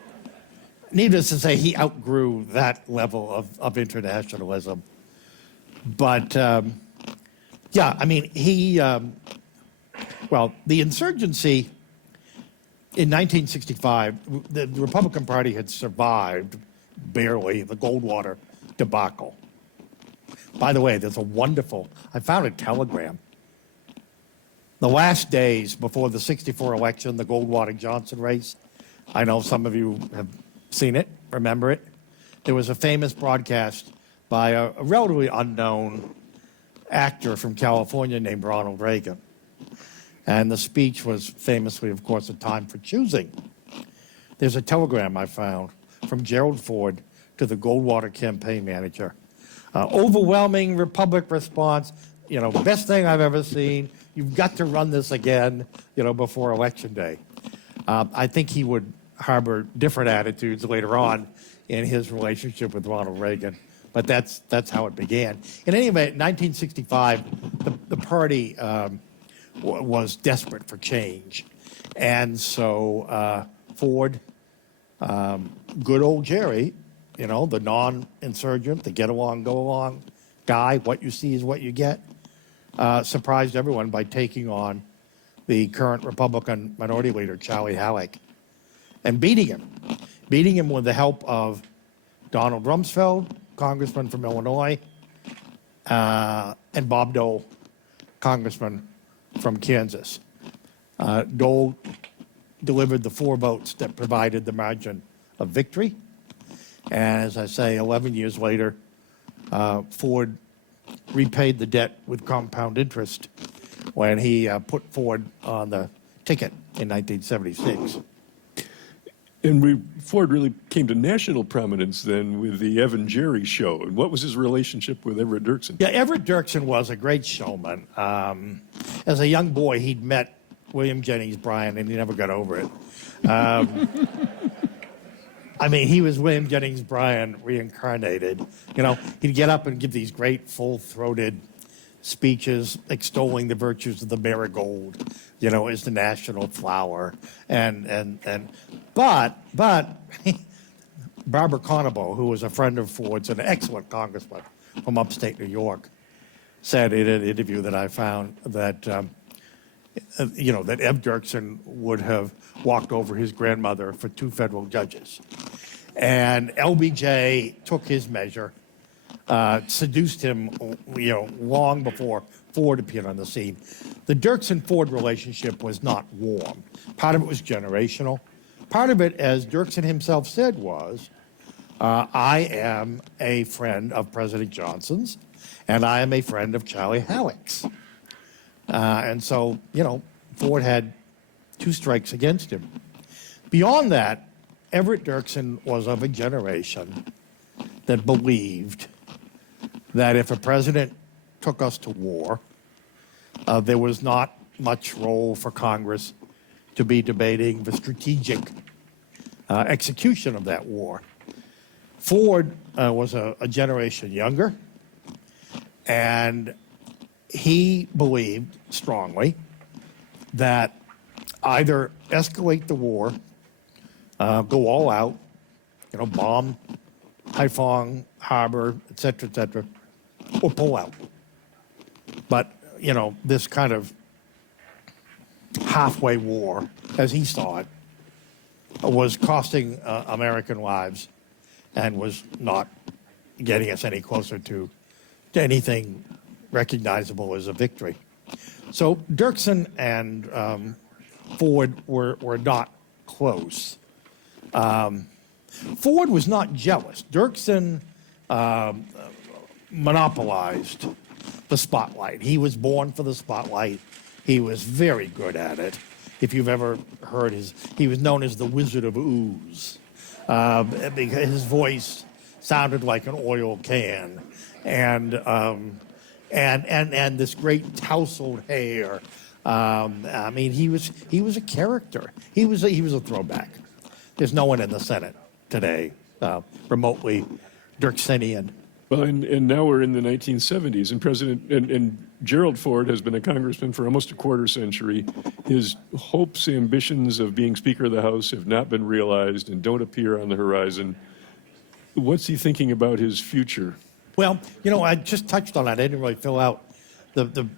Needless to say, he outgrew that level of internationalism. But, yeah, I mean, well, the insurgency in 1965, the Republican Party had survived barely the Goldwater debacle. By the way, there's a wonderful, I found a telegram. The last days before the 64 election, the Goldwater-Johnson race, I know some of you have seen it, remember it. There was a famous broadcast by a relatively unknown actor from California named Ronald Reagan. And the speech was famously, of course, a time for choosing. There's a telegram I found from Gerald Ford to the Goldwater campaign manager. Overwhelming Republic response, best thing I've ever seen. You've got to run this again, before Election Day. I think he would harbor different attitudes later on in his relationship with Ronald Reagan, but that's how it began. In any event, in 1965, the party was desperate for change. And so Ford, good old Jerry, the non-insurgent, the get along, go along guy, what you see is what you get, surprised everyone by taking on the current Republican Minority Leader, Charlie Halleck, and beating him with the help of Donald Rumsfeld, Congressman from Illinois, and Bob Dole, Congressman from Kansas. Dole delivered the 4 votes that provided the margin of victory. And as I say, 11 years later, Ford repaid the debt with compound interest when he put Ford on the ticket in 1976. And Ford really came to national prominence then with the Evan Jerry show. And what was his relationship with Everett Dirksen? Yeah, Everett Dirksen was a great showman. As a young boy, he'd met William Jennings Bryan, and he never got over it. I mean, he was William Jennings Bryan reincarnated. He'd get up and give these great full-throated speeches extolling the virtues of the marigold, as the national flower. But Barbara Conabo, who was a friend of Ford's, an excellent congressman from upstate New York, said in an interview that I found that, that Ev Dirksen would have walked over his grandmother for 2 federal judges. And LBJ took his measure, seduced him, long before Ford appeared on the scene. The Dirksen-Ford relationship was not warm. Part of it was generational. Part of it, as Dirksen himself said, was, I am a friend of President Johnson's, and I am a friend of Charlie Halleck's. And so, Ford had 2 strikes against him. Beyond that, Everett Dirksen was of a generation that believed that if a president took us to war, there was not much role for Congress to be debating the strategic execution of that war. Ford was a generation younger, and he believed strongly that either escalate the war, go all out, bomb Haiphong Harbor, et cetera, or pull out. But, this kind of halfway war, as he saw it, was costing American lives and was not getting us any closer to anything recognizable as a victory. So Dirksen and Ford were not close. Ford was not jealous. Dirksen monopolized the spotlight. He was born for the spotlight. He was very good at it. If you've ever heard he was known as the Wizard of Ooze. because his voice sounded like an oil can, and this great tousled hair. I mean, he was a character. He was a throwback. There's no one in the Senate today remotely Dirksenian. Well, and now we're in the 1970s, and Gerald Ford has been a congressman for almost a quarter century. His hopes, ambitions of being Speaker of the House have not been realized and don't appear on the horizon. What's he thinking about his future? Well, I just touched on that. I didn't really fill out the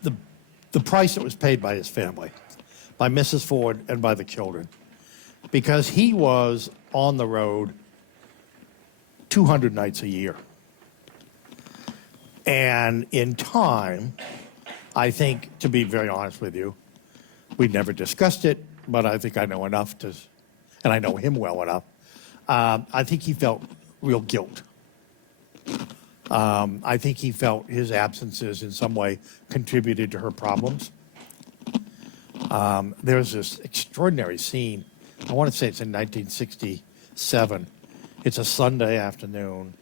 price that was paid by his family, by Mrs. Ford and by the children, because he was on the road 200 nights a year. And in time, I think, to be very honest with you, we never discussed it, but I think I know enough and I know him well enough. I think he felt real guilt. I think he felt his absences in some way contributed to her problems. There's this extraordinary scene. I want to say it's in 1967. It's a Sunday afternoon,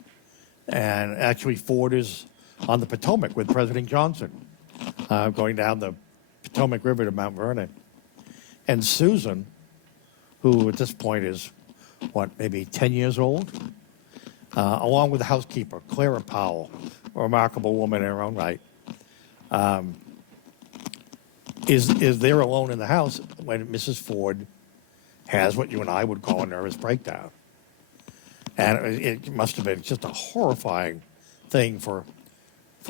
and actually Ford is on the Potomac with President Johnson, going down the Potomac River to Mount Vernon. And Susan, who at this point is, maybe 10 years old, along with the housekeeper, Clara Powell, a remarkable woman in her own right, is there alone in the house when Mrs. Ford has what you and I would call a nervous breakdown. And it must have been just a horrifying thing for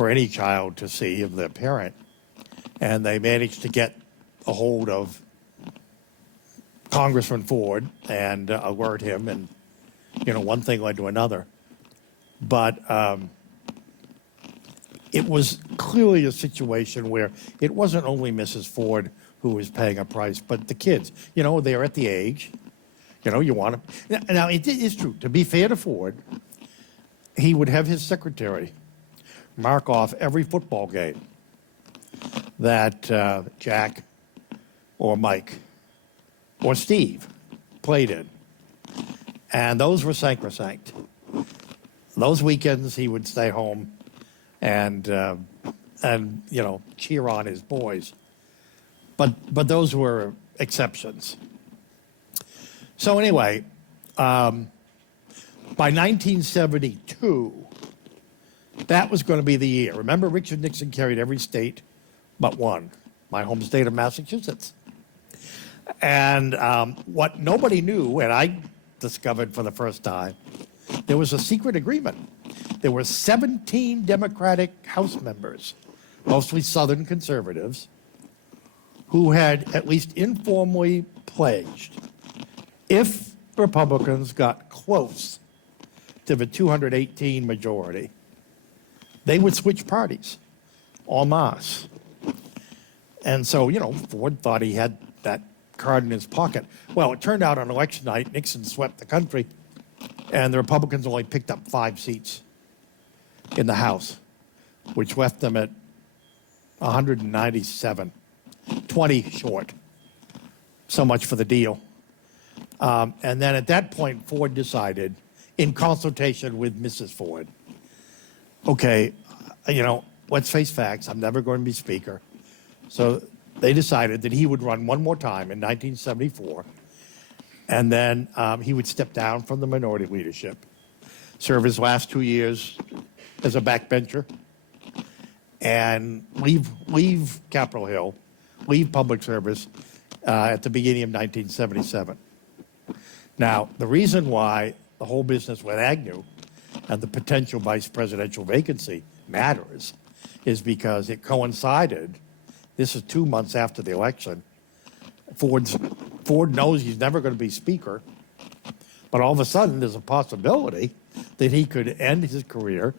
any child to see of their parent. And they managed to get a hold of Congressman Ford and alert him, and one thing led to another. But it was clearly a situation where it wasn't only Mrs. Ford who was paying a price, but the kids. They're at the age, you want to. Now, it is true. To be fair to Ford, he would have his secretary mark off every football game that Jack or Mike or Steve played in. And those were sacrosanct. Those weekends he would stay home and cheer on his boys. But those were exceptions. So anyway, by 1972, that was going to be the year. Remember, Richard Nixon carried every state but one, my home state of Massachusetts. And what nobody knew, and I discovered for the first time, there was a secret agreement. There were 17 Democratic House members, mostly Southern conservatives, who had at least informally pledged, if Republicans got close to the 218 majority, they would switch parties en masse. And so, Ford thought he had that card in his pocket. Well, it turned out on election night, Nixon swept the country, and the Republicans only picked up 5 seats in the House, which left them at 197, 20 short. So much for the deal. And then at that point, Ford decided, in consultation with Mrs. Ford, okay, let's face facts, I'm never going to be Speaker. So they decided that he would run one more time in 1974, and then he would step down from the minority leadership, serve his last 2 years as a backbencher, and leave Capitol Hill, leave public service at the beginning of 1977. Now, the reason why the whole business with Agnew and the potential vice presidential vacancy matters is because it coincided. This is 2 months after the election. Ford knows he's never going to be Speaker, but all of a sudden there's a possibility that he could end his career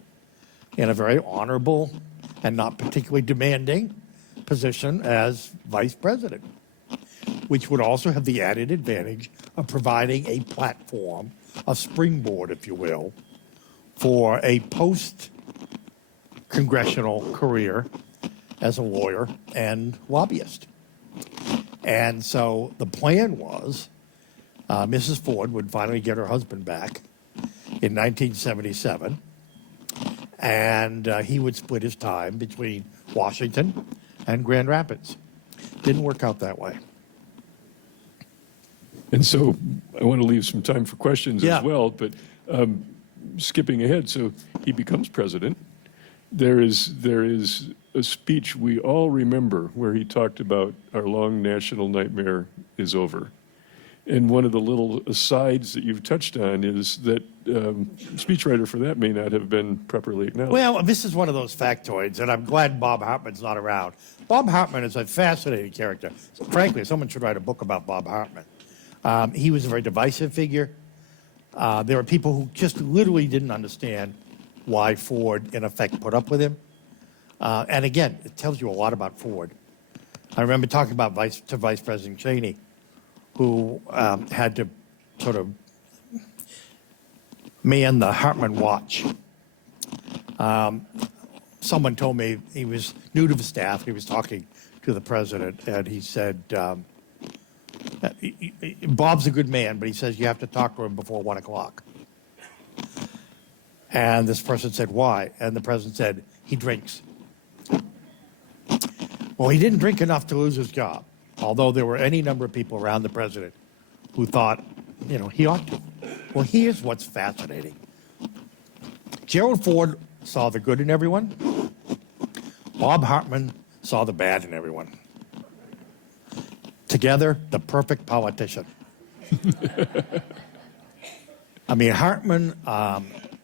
in a very honorable and not particularly demanding position as Vice President, which would also have the added advantage of providing a platform, a springboard, if you will, for a post-congressional career as a lawyer and lobbyist. And so the plan was Mrs. Ford would finally get her husband back in 1977, and he would split his time between Washington and Grand Rapids. Didn't work out that way. And so I want to leave some time for questions Yeah. as well, but skipping ahead, so he becomes president. There is a speech we all remember where he talked about our long national nightmare is over. And one of the little asides that you've touched on is that speechwriter for that may not have been properly acknowledged. Well, this is one of those factoids, and I'm glad Bob Hartman's not around. Bob Hartman is a fascinating character. Frankly, someone should write a book about Bob Hartman. He was a very divisive figure. There were people who just literally didn't understand why Ford, in effect, put up with him. And again, it tells you a lot about Ford. I remember talking about Vice President Cheney, who had to sort of man the Hartman watch. Someone told me he was new to the staff. He was talking to the president, and he said, Bob's a good man, but he says you have to talk to him before 1 o'clock. And this person said, why? And the president said, he drinks. Well, he didn't drink enough to lose his job, although there were any number of people around the president who thought, he ought to. Well, here's what's fascinating. Gerald Ford saw the good in everyone. Bob Hartman saw the bad in everyone. Together, the perfect politician. I mean, Hartman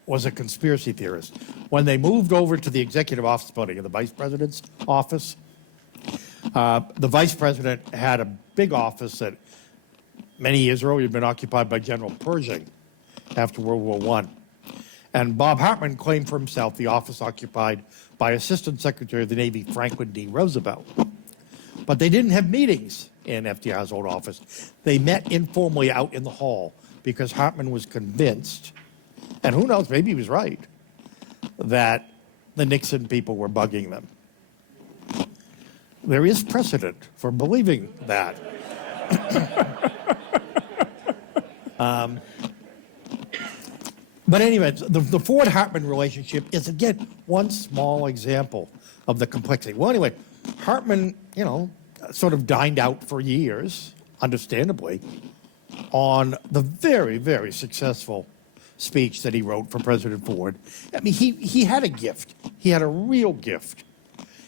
was a conspiracy theorist. When they moved over to the executive office building in the vice president's office, the vice president had a big office that many years earlier had been occupied by General Pershing after World War I. And Bob Hartman claimed for himself the office occupied by Assistant Secretary of the Navy Franklin D. Roosevelt. But they didn't have meetings in FDR's old office. They met informally out in the hall because Hartman was convinced, and who knows, maybe he was right, that the Nixon people were bugging them. There is precedent for believing that. But anyway, the Ford-Hartman relationship is, again, one small example of the complexity. Well, anyway, Hartman, sort of dined out for years, understandably, on the very, very successful speech that he wrote for President Ford. I mean, he had a gift. He had a real gift.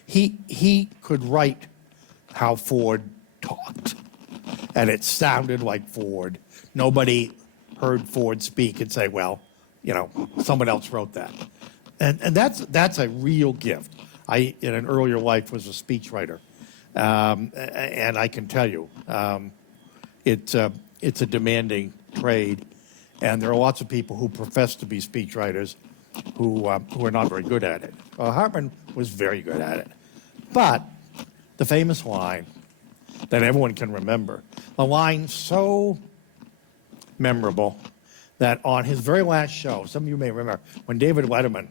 He could write how Ford talked, and it sounded like Ford. Nobody heard Ford speak and say, well, someone else wrote that. And that's a real gift. I, in an earlier life, was a speechwriter. And I can tell you, it's a demanding trade. And there are lots of people who profess to be speechwriters who are not very good at it. Well, Hartman was very good at it. But the famous line that everyone can remember, the line so memorable that on his very last show, some of you may remember, when David Letterman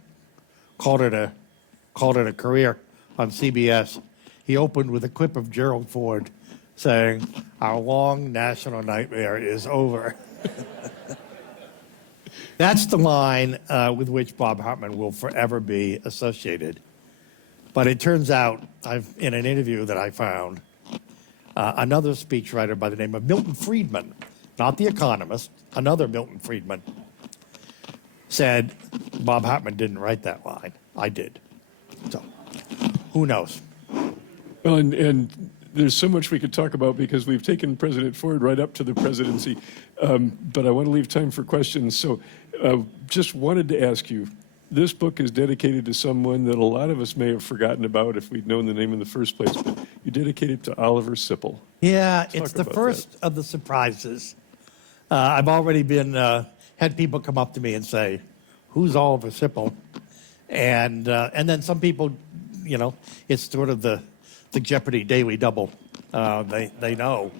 called it a career on CBS, he opened with a clip of Gerald Ford saying, "Our long national nightmare is over." That's the line with which Bob Hartman will forever be associated. But it turns out, in an interview that I found, another speechwriter by the name of Milton Friedman, not The Economist, another Milton Friedman, said, Bob Hartman didn't write that line. I did. So, who knows? Well, and there's so much we could talk about because we've taken President Ford right up to the presidency, but I want to leave time for questions. So just wanted to ask you, this book is dedicated to someone that a lot of us may have forgotten about if we'd known the name in the first place, but you dedicate it to Oliver Sipple. Yeah, it's the about first of the surprises. I've already had people come up to me and say, "Who's Oliver Sipple?" And then some people, it's sort of the Jeopardy Daily Double. They know.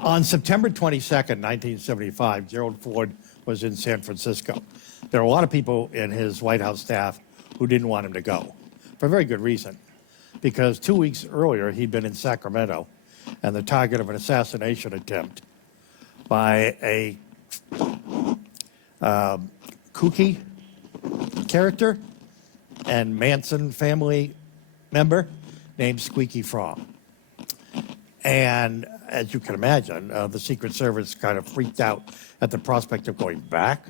On September 22nd, 1975, Gerald Ford was in San Francisco. There were a lot of people in his White House staff who didn't want him to go, for a very good reason. Because 2 weeks earlier, he'd been in Sacramento and the target of an assassination attempt by a kooky character and Manson family member named Squeaky Frog. And as you can imagine, the Secret Service kind of freaked out at the prospect of going back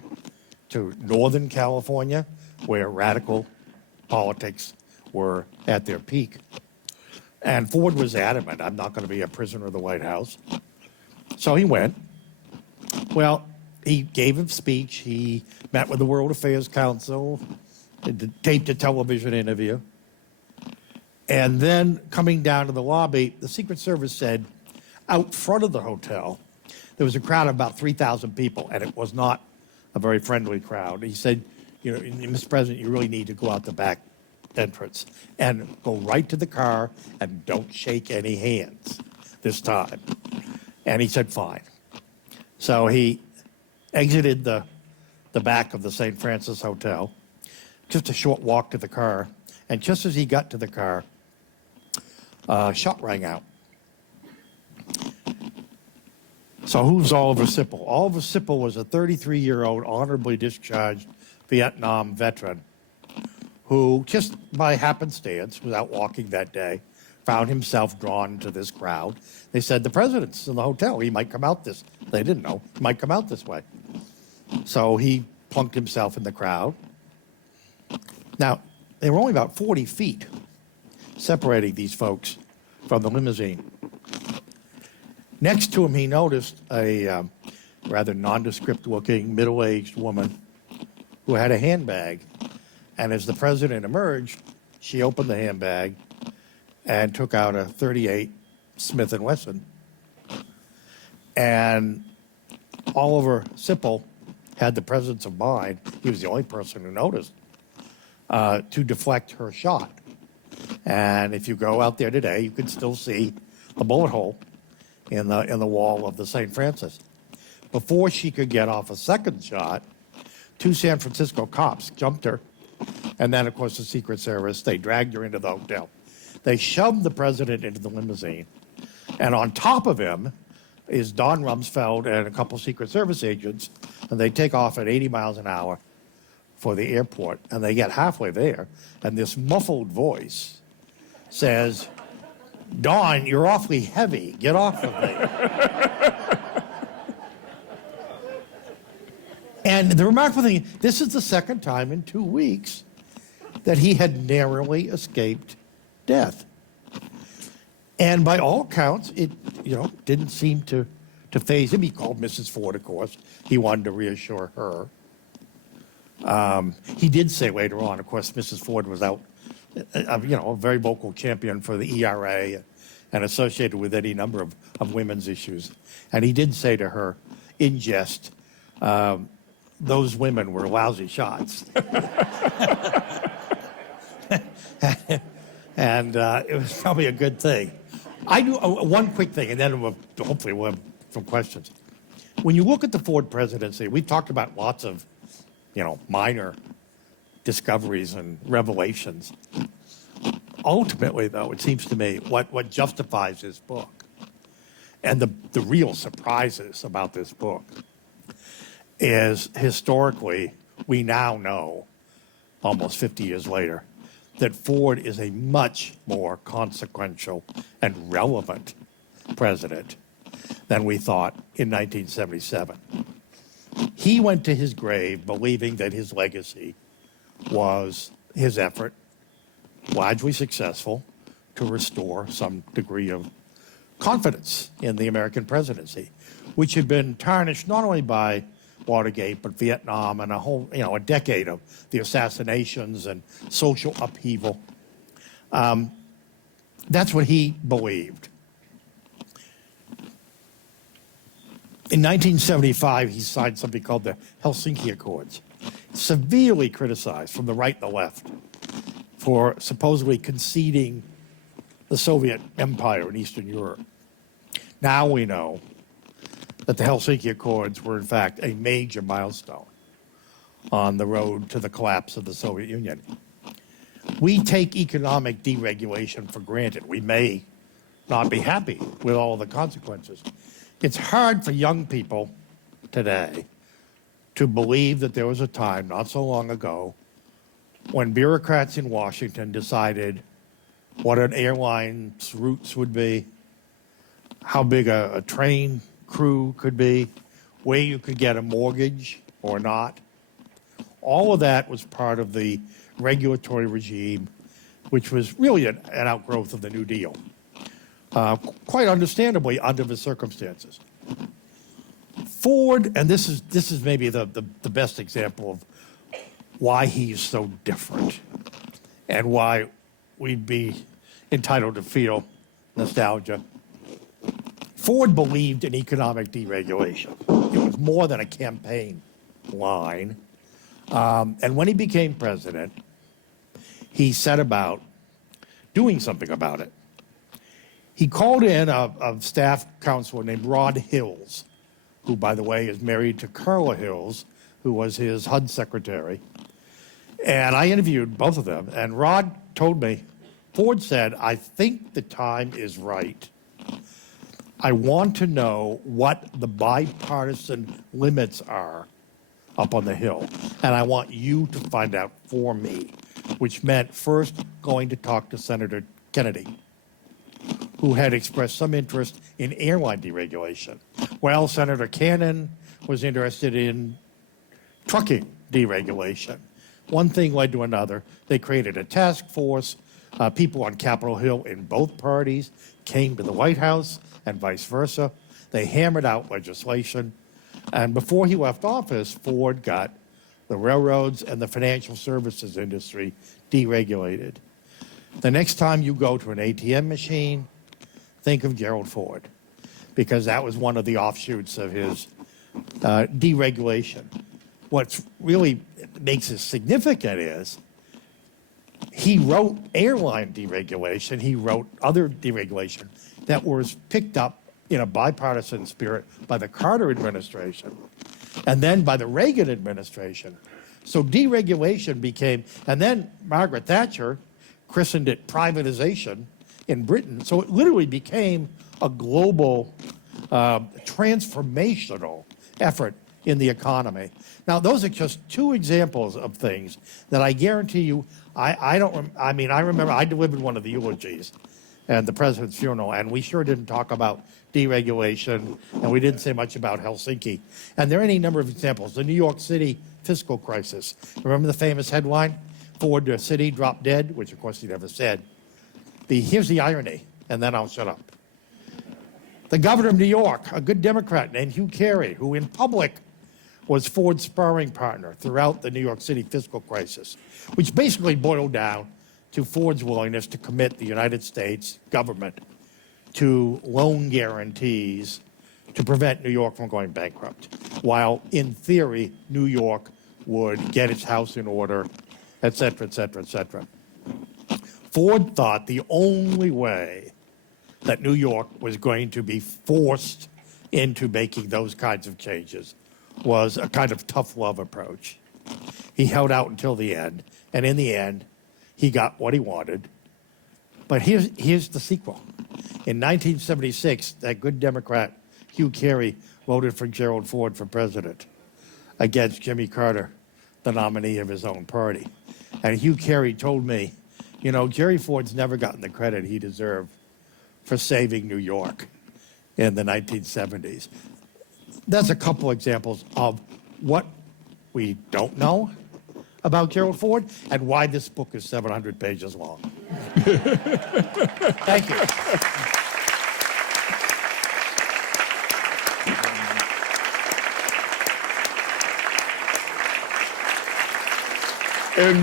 to Northern California, where radical politics were at their peak. And Ford was adamant, I'm not going to be a prisoner of the White House. So he went. Well, he gave a speech. He met with the World Affairs Council, taped a television interview. And then coming down to the lobby, the Secret Service said out front of the hotel, there was a crowd of about 3,000 people, and it was not a very friendly crowd. He said, you know, Mr. President, you really need to go out the back entrance and go right to the car and don't shake any hands this time. And he said, fine. So he exited the back of the St. Francis Hotel, just a short walk to the car. And just as he got to the car, a shot rang out. So who's Oliver Sipple? Oliver Sipple was a 33-year-old honorably discharged Vietnam veteran who, just by happenstance, was out walking that day, found himself drawn to this crowd. They said, the president's in the hotel. He might come out this. They didn't know. He might come out this way. So he plunked himself in the crowd. Now, they were only about 40 feet separating these folks from the limousine. Next to him, he noticed a rather nondescript-looking, middle-aged woman who had a handbag. And as the president emerged, she opened the handbag and took out a .38 Smith & Wesson. And Oliver Sipple had the presence of mind, he was the only person who noticed, to deflect her shot. And if you go out there today, you can still see a bullet hole in the wall of the St. Francis. Before she could get off a second shot, 2 San Francisco cops jumped her. And then, of course, the Secret Service, they dragged her into the hotel. They shoved the president into the limousine. And on top of him is Don Rumsfeld and a couple Secret Service agents. And they take off at 80 miles an hour for the airport. And they get halfway there. And this muffled voice says, Don, you're awfully heavy. Get off of me. And the remarkable thing, this is the second time in 2 weeks that he had narrowly escaped death. And by all accounts, it didn't seem to faze him. He called Mrs. Ford, of course. He wanted to reassure her. He did say later on, of course, Mrs. Ford was out, a very vocal champion for the ERA and associated with any number of women's issues. And he did say to her, in jest, those women were lousy shots. And it was probably a good thing. I do one quick thing, and then hopefully we'll have some questions. When you look at the Ford presidency, we've talked about lots of, minor discoveries and revelations. Ultimately, though, it seems to me, what justifies this book and the real surprises about this book is historically, we now know, almost 50 years later, that Ford is a much more consequential and relevant president than we thought in 1977. He went to his grave believing that his legacy was his effort, largely successful, to restore some degree of confidence in the American presidency, which had been tarnished not only by Watergate, but Vietnam and a decade of the assassinations and social upheaval. That's what he believed. In 1975, he signed something called the Helsinki Accords, severely criticized from the right and the left for supposedly conceding the Soviet Empire in Eastern Europe. Now we know that the Helsinki Accords were, in fact, a major milestone on the road to the collapse of the Soviet Union. We take economic deregulation for granted. We may not be happy with all the consequences. It's hard for young people today to believe that there was a time not so long ago when bureaucrats in Washington decided what an airline's routes would be, how big a train crew could be, where you could get a mortgage or not. All of that was part of the regulatory regime, which was really an outgrowth of the New Deal, quite understandably under the circumstances. Ford, and this is maybe the best example of why he's so different and why we'd be entitled to feel nostalgia. Ford believed in economic deregulation. It was more than a campaign line. And when he became president, he set about doing something about it. He called in a staff counselor named Rod Hills, who, by the way, is married to Carla Hills, who was his HUD secretary. And I interviewed both of them, and Rod told me, Ford said, I think the time is right. I want to know what the bipartisan limits are up on the Hill, and I want you to find out for me, which meant first going to talk to Senator Kennedy, who had expressed some interest in airline deregulation. Well, Senator Cannon was interested in trucking deregulation. One thing led to another. They created a task force. People on Capitol Hill in both parties came to the White House and vice versa. They hammered out legislation. And before he left office, Ford got the railroads and the financial services industry deregulated. The next time you go to an ATM machine, think of Gerald Ford, because that was one of the offshoots of his deregulation. What really makes it significant is he wrote airline deregulation, he wrote other deregulation that was picked up in a bipartisan spirit by the Carter administration and then by the Reagan administration. So deregulation became, and then Margaret Thatcher christened it privatization in Britain. So it literally became a global transformational effort in the economy. Now, those are just two examples of things that I guarantee you, I remember I delivered one of the eulogies at the president's funeral, and we sure didn't talk about deregulation, and we didn't say much about Helsinki. And there are any number of examples. The New York City fiscal crisis. Remember the famous headline? Ford City dropped dead, which of course he never said. Here's the irony, and then I'll shut up. The governor of New York, a good Democrat named Hugh Carey, who in public was Ford's sparring partner throughout the New York City fiscal crisis, which basically boiled down to Ford's willingness to commit the United States government to loan guarantees to prevent New York from going bankrupt, while in theory, New York would get its house in order, et cetera, et cetera, et cetera. Ford thought the only way that New York was going to be forced into making those kinds of changes was a kind of tough love approach. He held out until the end, and in the end, he got what he wanted. But here's the sequel. In 1976, that good Democrat, Hugh Carey, voted for Gerald Ford for president against Jimmy Carter, the nominee of his own party. And Hugh Carey told me, you know, Jerry Ford's never gotten the credit he deserved for saving New York in the 1970s. That's a couple examples of what we don't know about Gerald Ford and why this book is 700 pages long. Thank you. And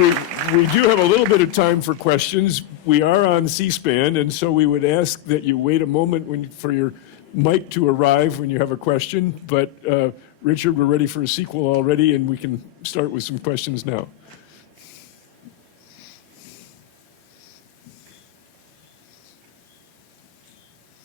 we do have a little bit of time for questions. We are on C-SPAN, and so we would ask that you wait a moment for your mic to arrive when you have a question. But Richard, we're ready for a sequel already, and we can start with some questions now.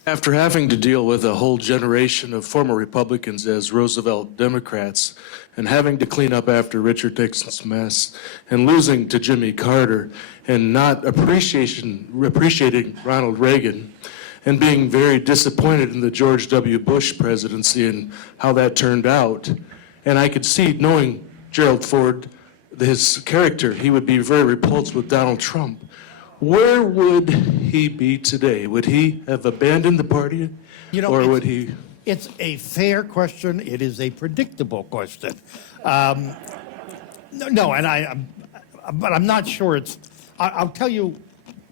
After having to deal with a whole generation of former Republicans as Roosevelt Democrats, and having to clean up after Richard Nixon's mess, and losing to Jimmy Carter, and not appreciating Ronald Reagan, and being very disappointed in the George W. Bush presidency and how that turned out. And I could see, knowing Gerald Ford, his character, he would be very repulsed with Donald Trump. Where would he be today? Would he have abandoned the party? You know, or would he? It's a fair question. It is a predictable question. But I'm not sure it's. I'll tell you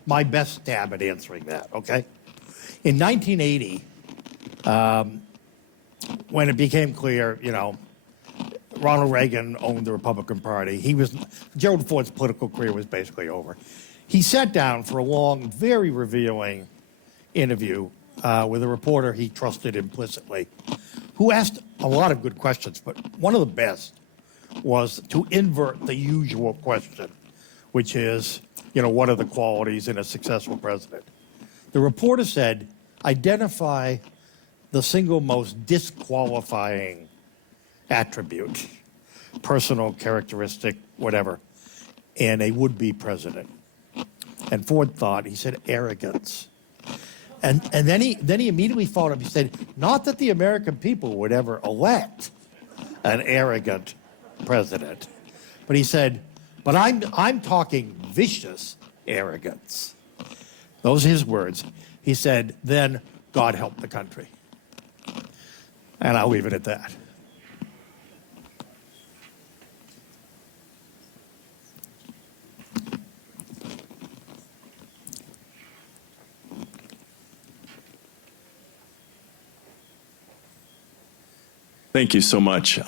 my best stab at answering that, okay? In 1980, when it became clear, Ronald Reagan owned the Republican Party, Gerald Ford's political career was basically over. He sat down for a long, very revealing interview with a reporter he trusted implicitly, who asked a lot of good questions, but one of the best was to invert the usual question, which is, what are the qualities in a successful president? The reporter said, identify the single most disqualifying attribute, personal characteristic, whatever, in a would-be president. And Ford thought, he said, arrogance. And then he immediately followed up. He said, not that the American people would ever elect an arrogant president, but he said, but I'm talking vicious arrogance. Those are his words. He said, then God help the country. And I'll leave it at that. Thank you so much.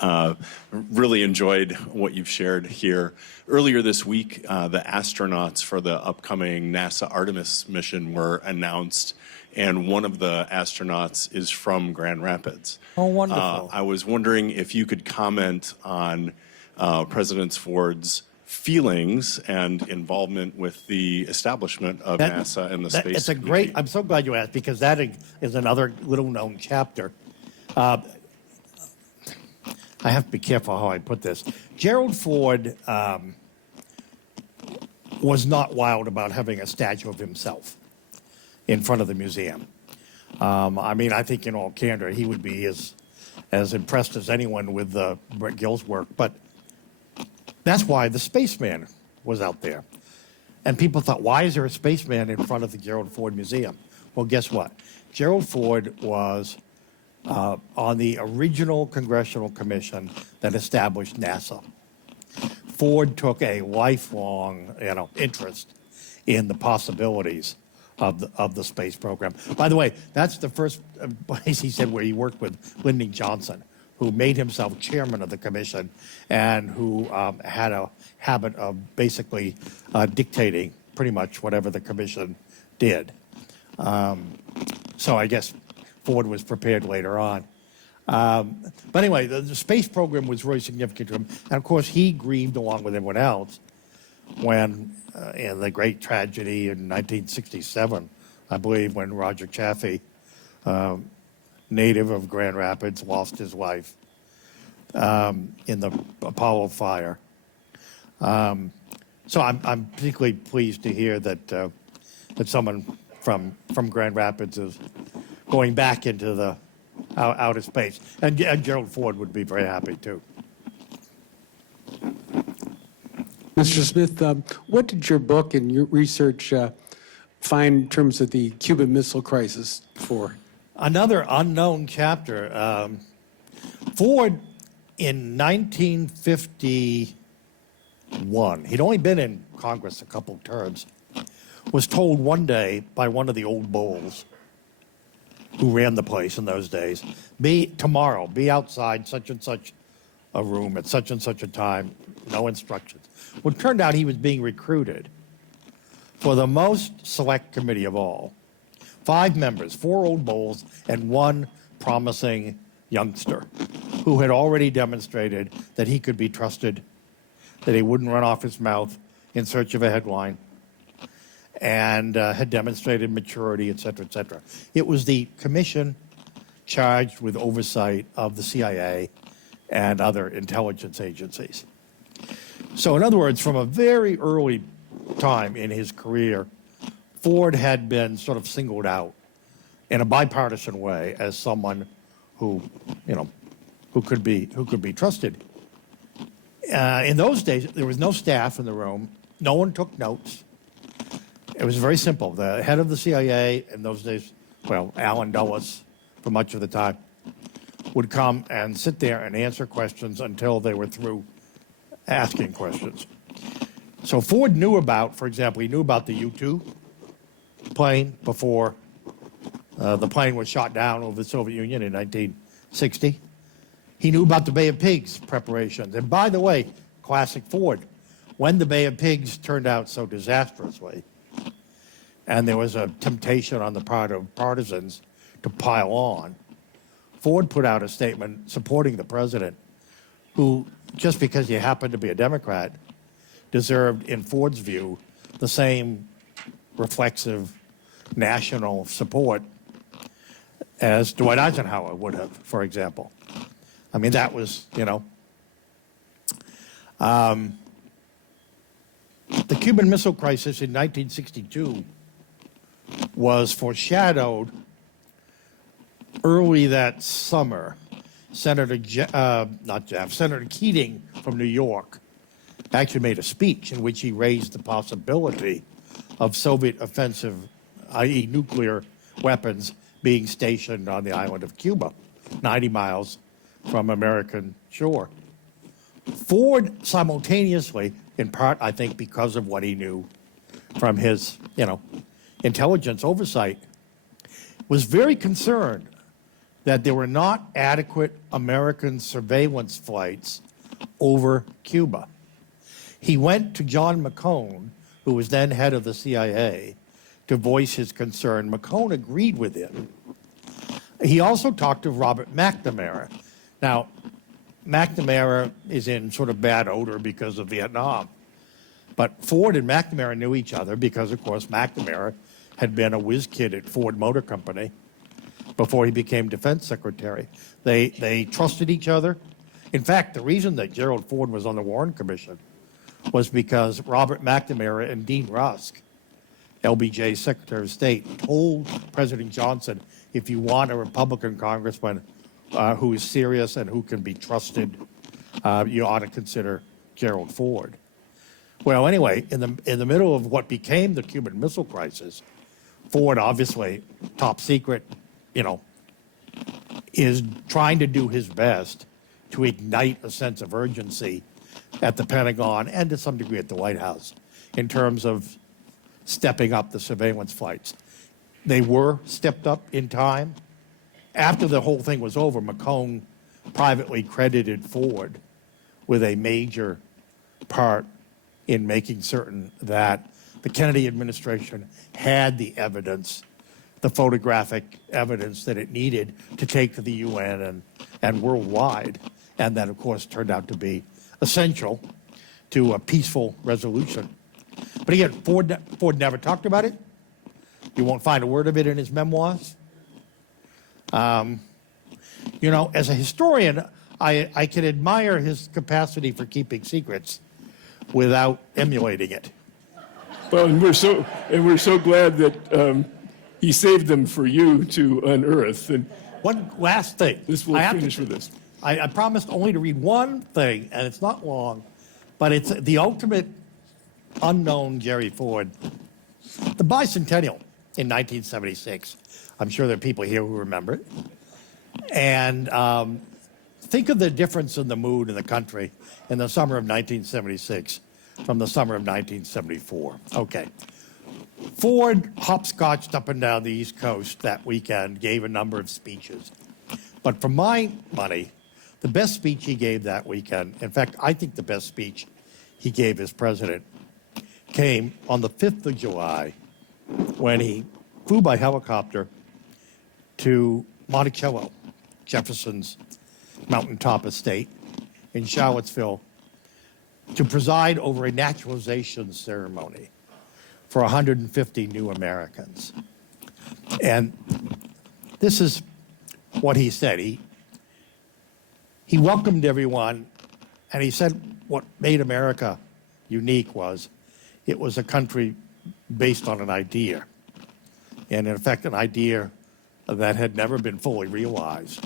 Really enjoyed what you've shared here. Earlier this week, the astronauts for the upcoming NASA Artemis mission were announced, and one of the astronauts is from Grand Rapids. Oh, wonderful. I was wondering if you could comment on President Ford's feelings and involvement with the establishment of NASA and the space. It's a great, I'm so glad you asked, because that is another little-known chapter. I have to be careful how I put this. Gerald Ford was not wild about having a statue of himself in front of the museum. I think in all candor, he would be as impressed as anyone with Brett Gill's work. But that's why the spaceman was out there. And people thought, why is there a spaceman in front of the Gerald Ford Museum? Well, guess what? Gerald Ford was on the original congressional commission that established NASA. Ford took a lifelong, interest in the possibilities of the space program. By the way, that's the first place he said where he worked with Lyndon Johnson, who made himself chairman of the commission and who had a habit of basically dictating pretty much whatever the commission did. So I guess Ford was prepared later on. But anyway, the space program was really significant to him. And of course, he grieved along with everyone else when, in the great tragedy in 1967, I believe, when Roger Chaffee, native of Grand Rapids, lost his life in the Apollo fire. So I'm particularly pleased to hear that someone from Grand Rapids is going back into the outer space. And Gerald Ford would be very happy, too. Mr. Smith, what did your book and your research find in terms of the Cuban Missile Crisis for? Another unknown chapter. Ford, in 1951, he'd only been in Congress a couple of terms, was told one day by one of the old bulls who ran the place in those days, be outside such and such a room at such and such a time, no instructions. Well, it turned out he was being recruited for the most select committee of all. 5 members, 4 old bulls, and 1 promising youngster who had already demonstrated that he could be trusted, that he wouldn't run off his mouth in search of a headline, and had demonstrated maturity, et cetera, et cetera. It was the commission charged with oversight of the CIA and other intelligence agencies. So in other words, from a very early time in his career, Ford had been sort of singled out in a bipartisan way as someone who, who could be trusted. In those days, there was no staff in the room. No one took notes. It was very simple. The head of the CIA in those days, well, Allen Dulles, for much of the time, would come and sit there and answer questions until they were through asking questions. So Ford knew about, for example, he knew about the U-2 plane before the plane was shot down over the Soviet Union in 1960. He knew about the Bay of Pigs preparations. And by the way, classic Ford, when the Bay of Pigs turned out so disastrously, and there was a temptation on the part of partisans to pile on, Ford put out a statement supporting the president, who, just because he happened to be a Democrat, deserved, in Ford's view, the same reflexive national support as Dwight Eisenhower would have, for example. I mean, that was, the Cuban Missile Crisis in 1962 was foreshadowed early that summer. Senator Keating from New York actually made a speech in which he raised the possibility of Soviet offensive, i.e. nuclear weapons, being stationed on the island of Cuba, 90 miles from American shore. Ford simultaneously, in part, I think, because of what he knew from his, intelligence oversight, was very concerned that there were not adequate American surveillance flights over Cuba. He went to John McCone, who was then head of the CIA, to voice his concern. McCone agreed with him. He also talked to Robert McNamara. Now, McNamara is in sort of bad odor because of Vietnam. But Ford and McNamara knew each other because, of course, McNamara had been a whiz kid at Ford Motor Company before he became defense secretary. They trusted each other. In fact, the reason that Gerald Ford was on the Warren Commission was because Robert McNamara and Dean Rusk, LBJ's Secretary of State, told President Johnson, if you want a Republican congressman who is serious and who can be trusted, you ought to consider Gerald Ford. Well, anyway, in the middle of what became the Cuban Missile Crisis, Ford, obviously, top secret, is trying to do his best to ignite a sense of urgency at the Pentagon and to some degree at the White House in terms of stepping up the surveillance flights. They were stepped up in time. After the whole thing was over, McCone privately credited Ford with a major part in making certain that the Kennedy administration had the evidence, the photographic evidence that it needed to take to the UN and worldwide, and that, of course, turned out to be essential to a peaceful resolution. But again, Ford never talked about it. You won't find a word of it in his memoirs. As a historian, I can admire his capacity for keeping secrets without emulating it. Well, and we're so glad that he saved them for you to unearth. And One last thing. this will finish with this. I promised only to read one thing, and it's not long, but it's the ultimate unknown Jerry Ford. The bicentennial in 1976. I'm sure there are people here who remember it. And think of the difference in the mood in the country in the summer of 1976 from the summer of 1974. Okay. Ford hopscotched up and down the East Coast that weekend, gave a number of speeches. But for my money, the best speech he gave that weekend, in fact, I think the best speech he gave as president, came on the 5th of July when he flew by helicopter to Monticello, Jefferson's mountaintop estate in Charlottesville, to preside over a naturalization ceremony for 150 new Americans. And this is what he said. He welcomed everyone, and he said what made America unique was it was a country based on an idea. And in effect, an idea that had never been fully realized,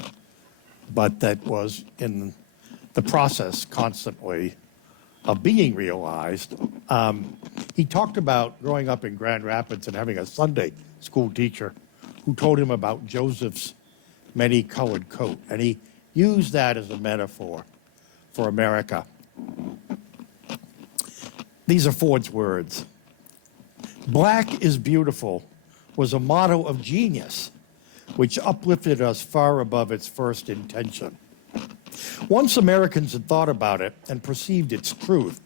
but that was in the process constantly of being realized. He talked about growing up in Grand Rapids and having a Sunday school teacher who told him about Joseph's many-colored coat, and he used that as a metaphor for America. These are Ford's words. "Black is beautiful" was a motto of genius, which uplifted us far above its first intention. Once Americans had thought about it and perceived its truth,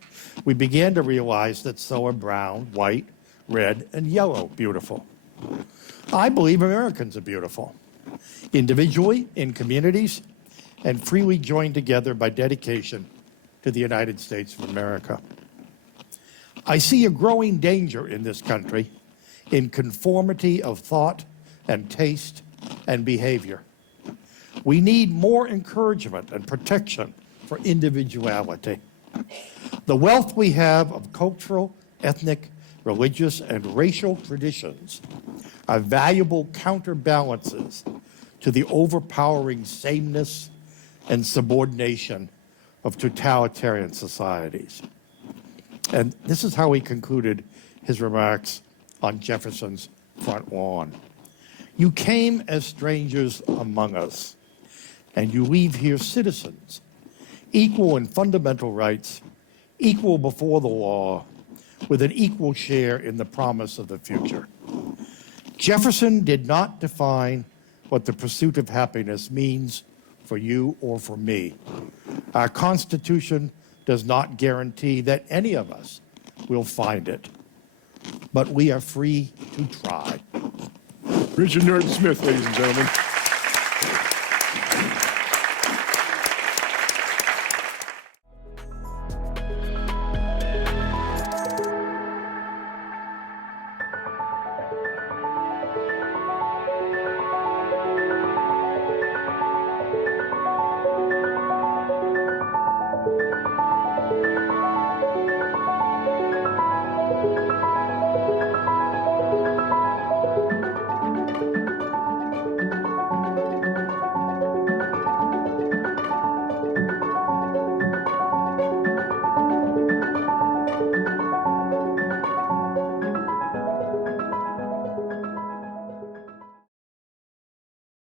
we began to realize that so are brown, white, red, and yellow beautiful. I believe Americans are beautiful, individually, in communities, and freely joined together by dedication to the United States of America. I see a growing danger in this country in conformity of thought and taste and behavior. We need more encouragement and protection for individuality. The wealth we have of cultural, ethnic, religious, and racial traditions are valuable counterbalances to the overpowering sameness and subordination of totalitarian societies. And this is how he concluded his remarks on Jefferson's front lawn. "You came as strangers among us, and you leave here citizens, equal in fundamental rights, equal before the law, with an equal share in the promise of the future." Jefferson did not define what the pursuit of happiness means for you or for me. Our Constitution does not guarantee that any of us will find it, but we are free to try. Richard Norton Smith, ladies and gentlemen.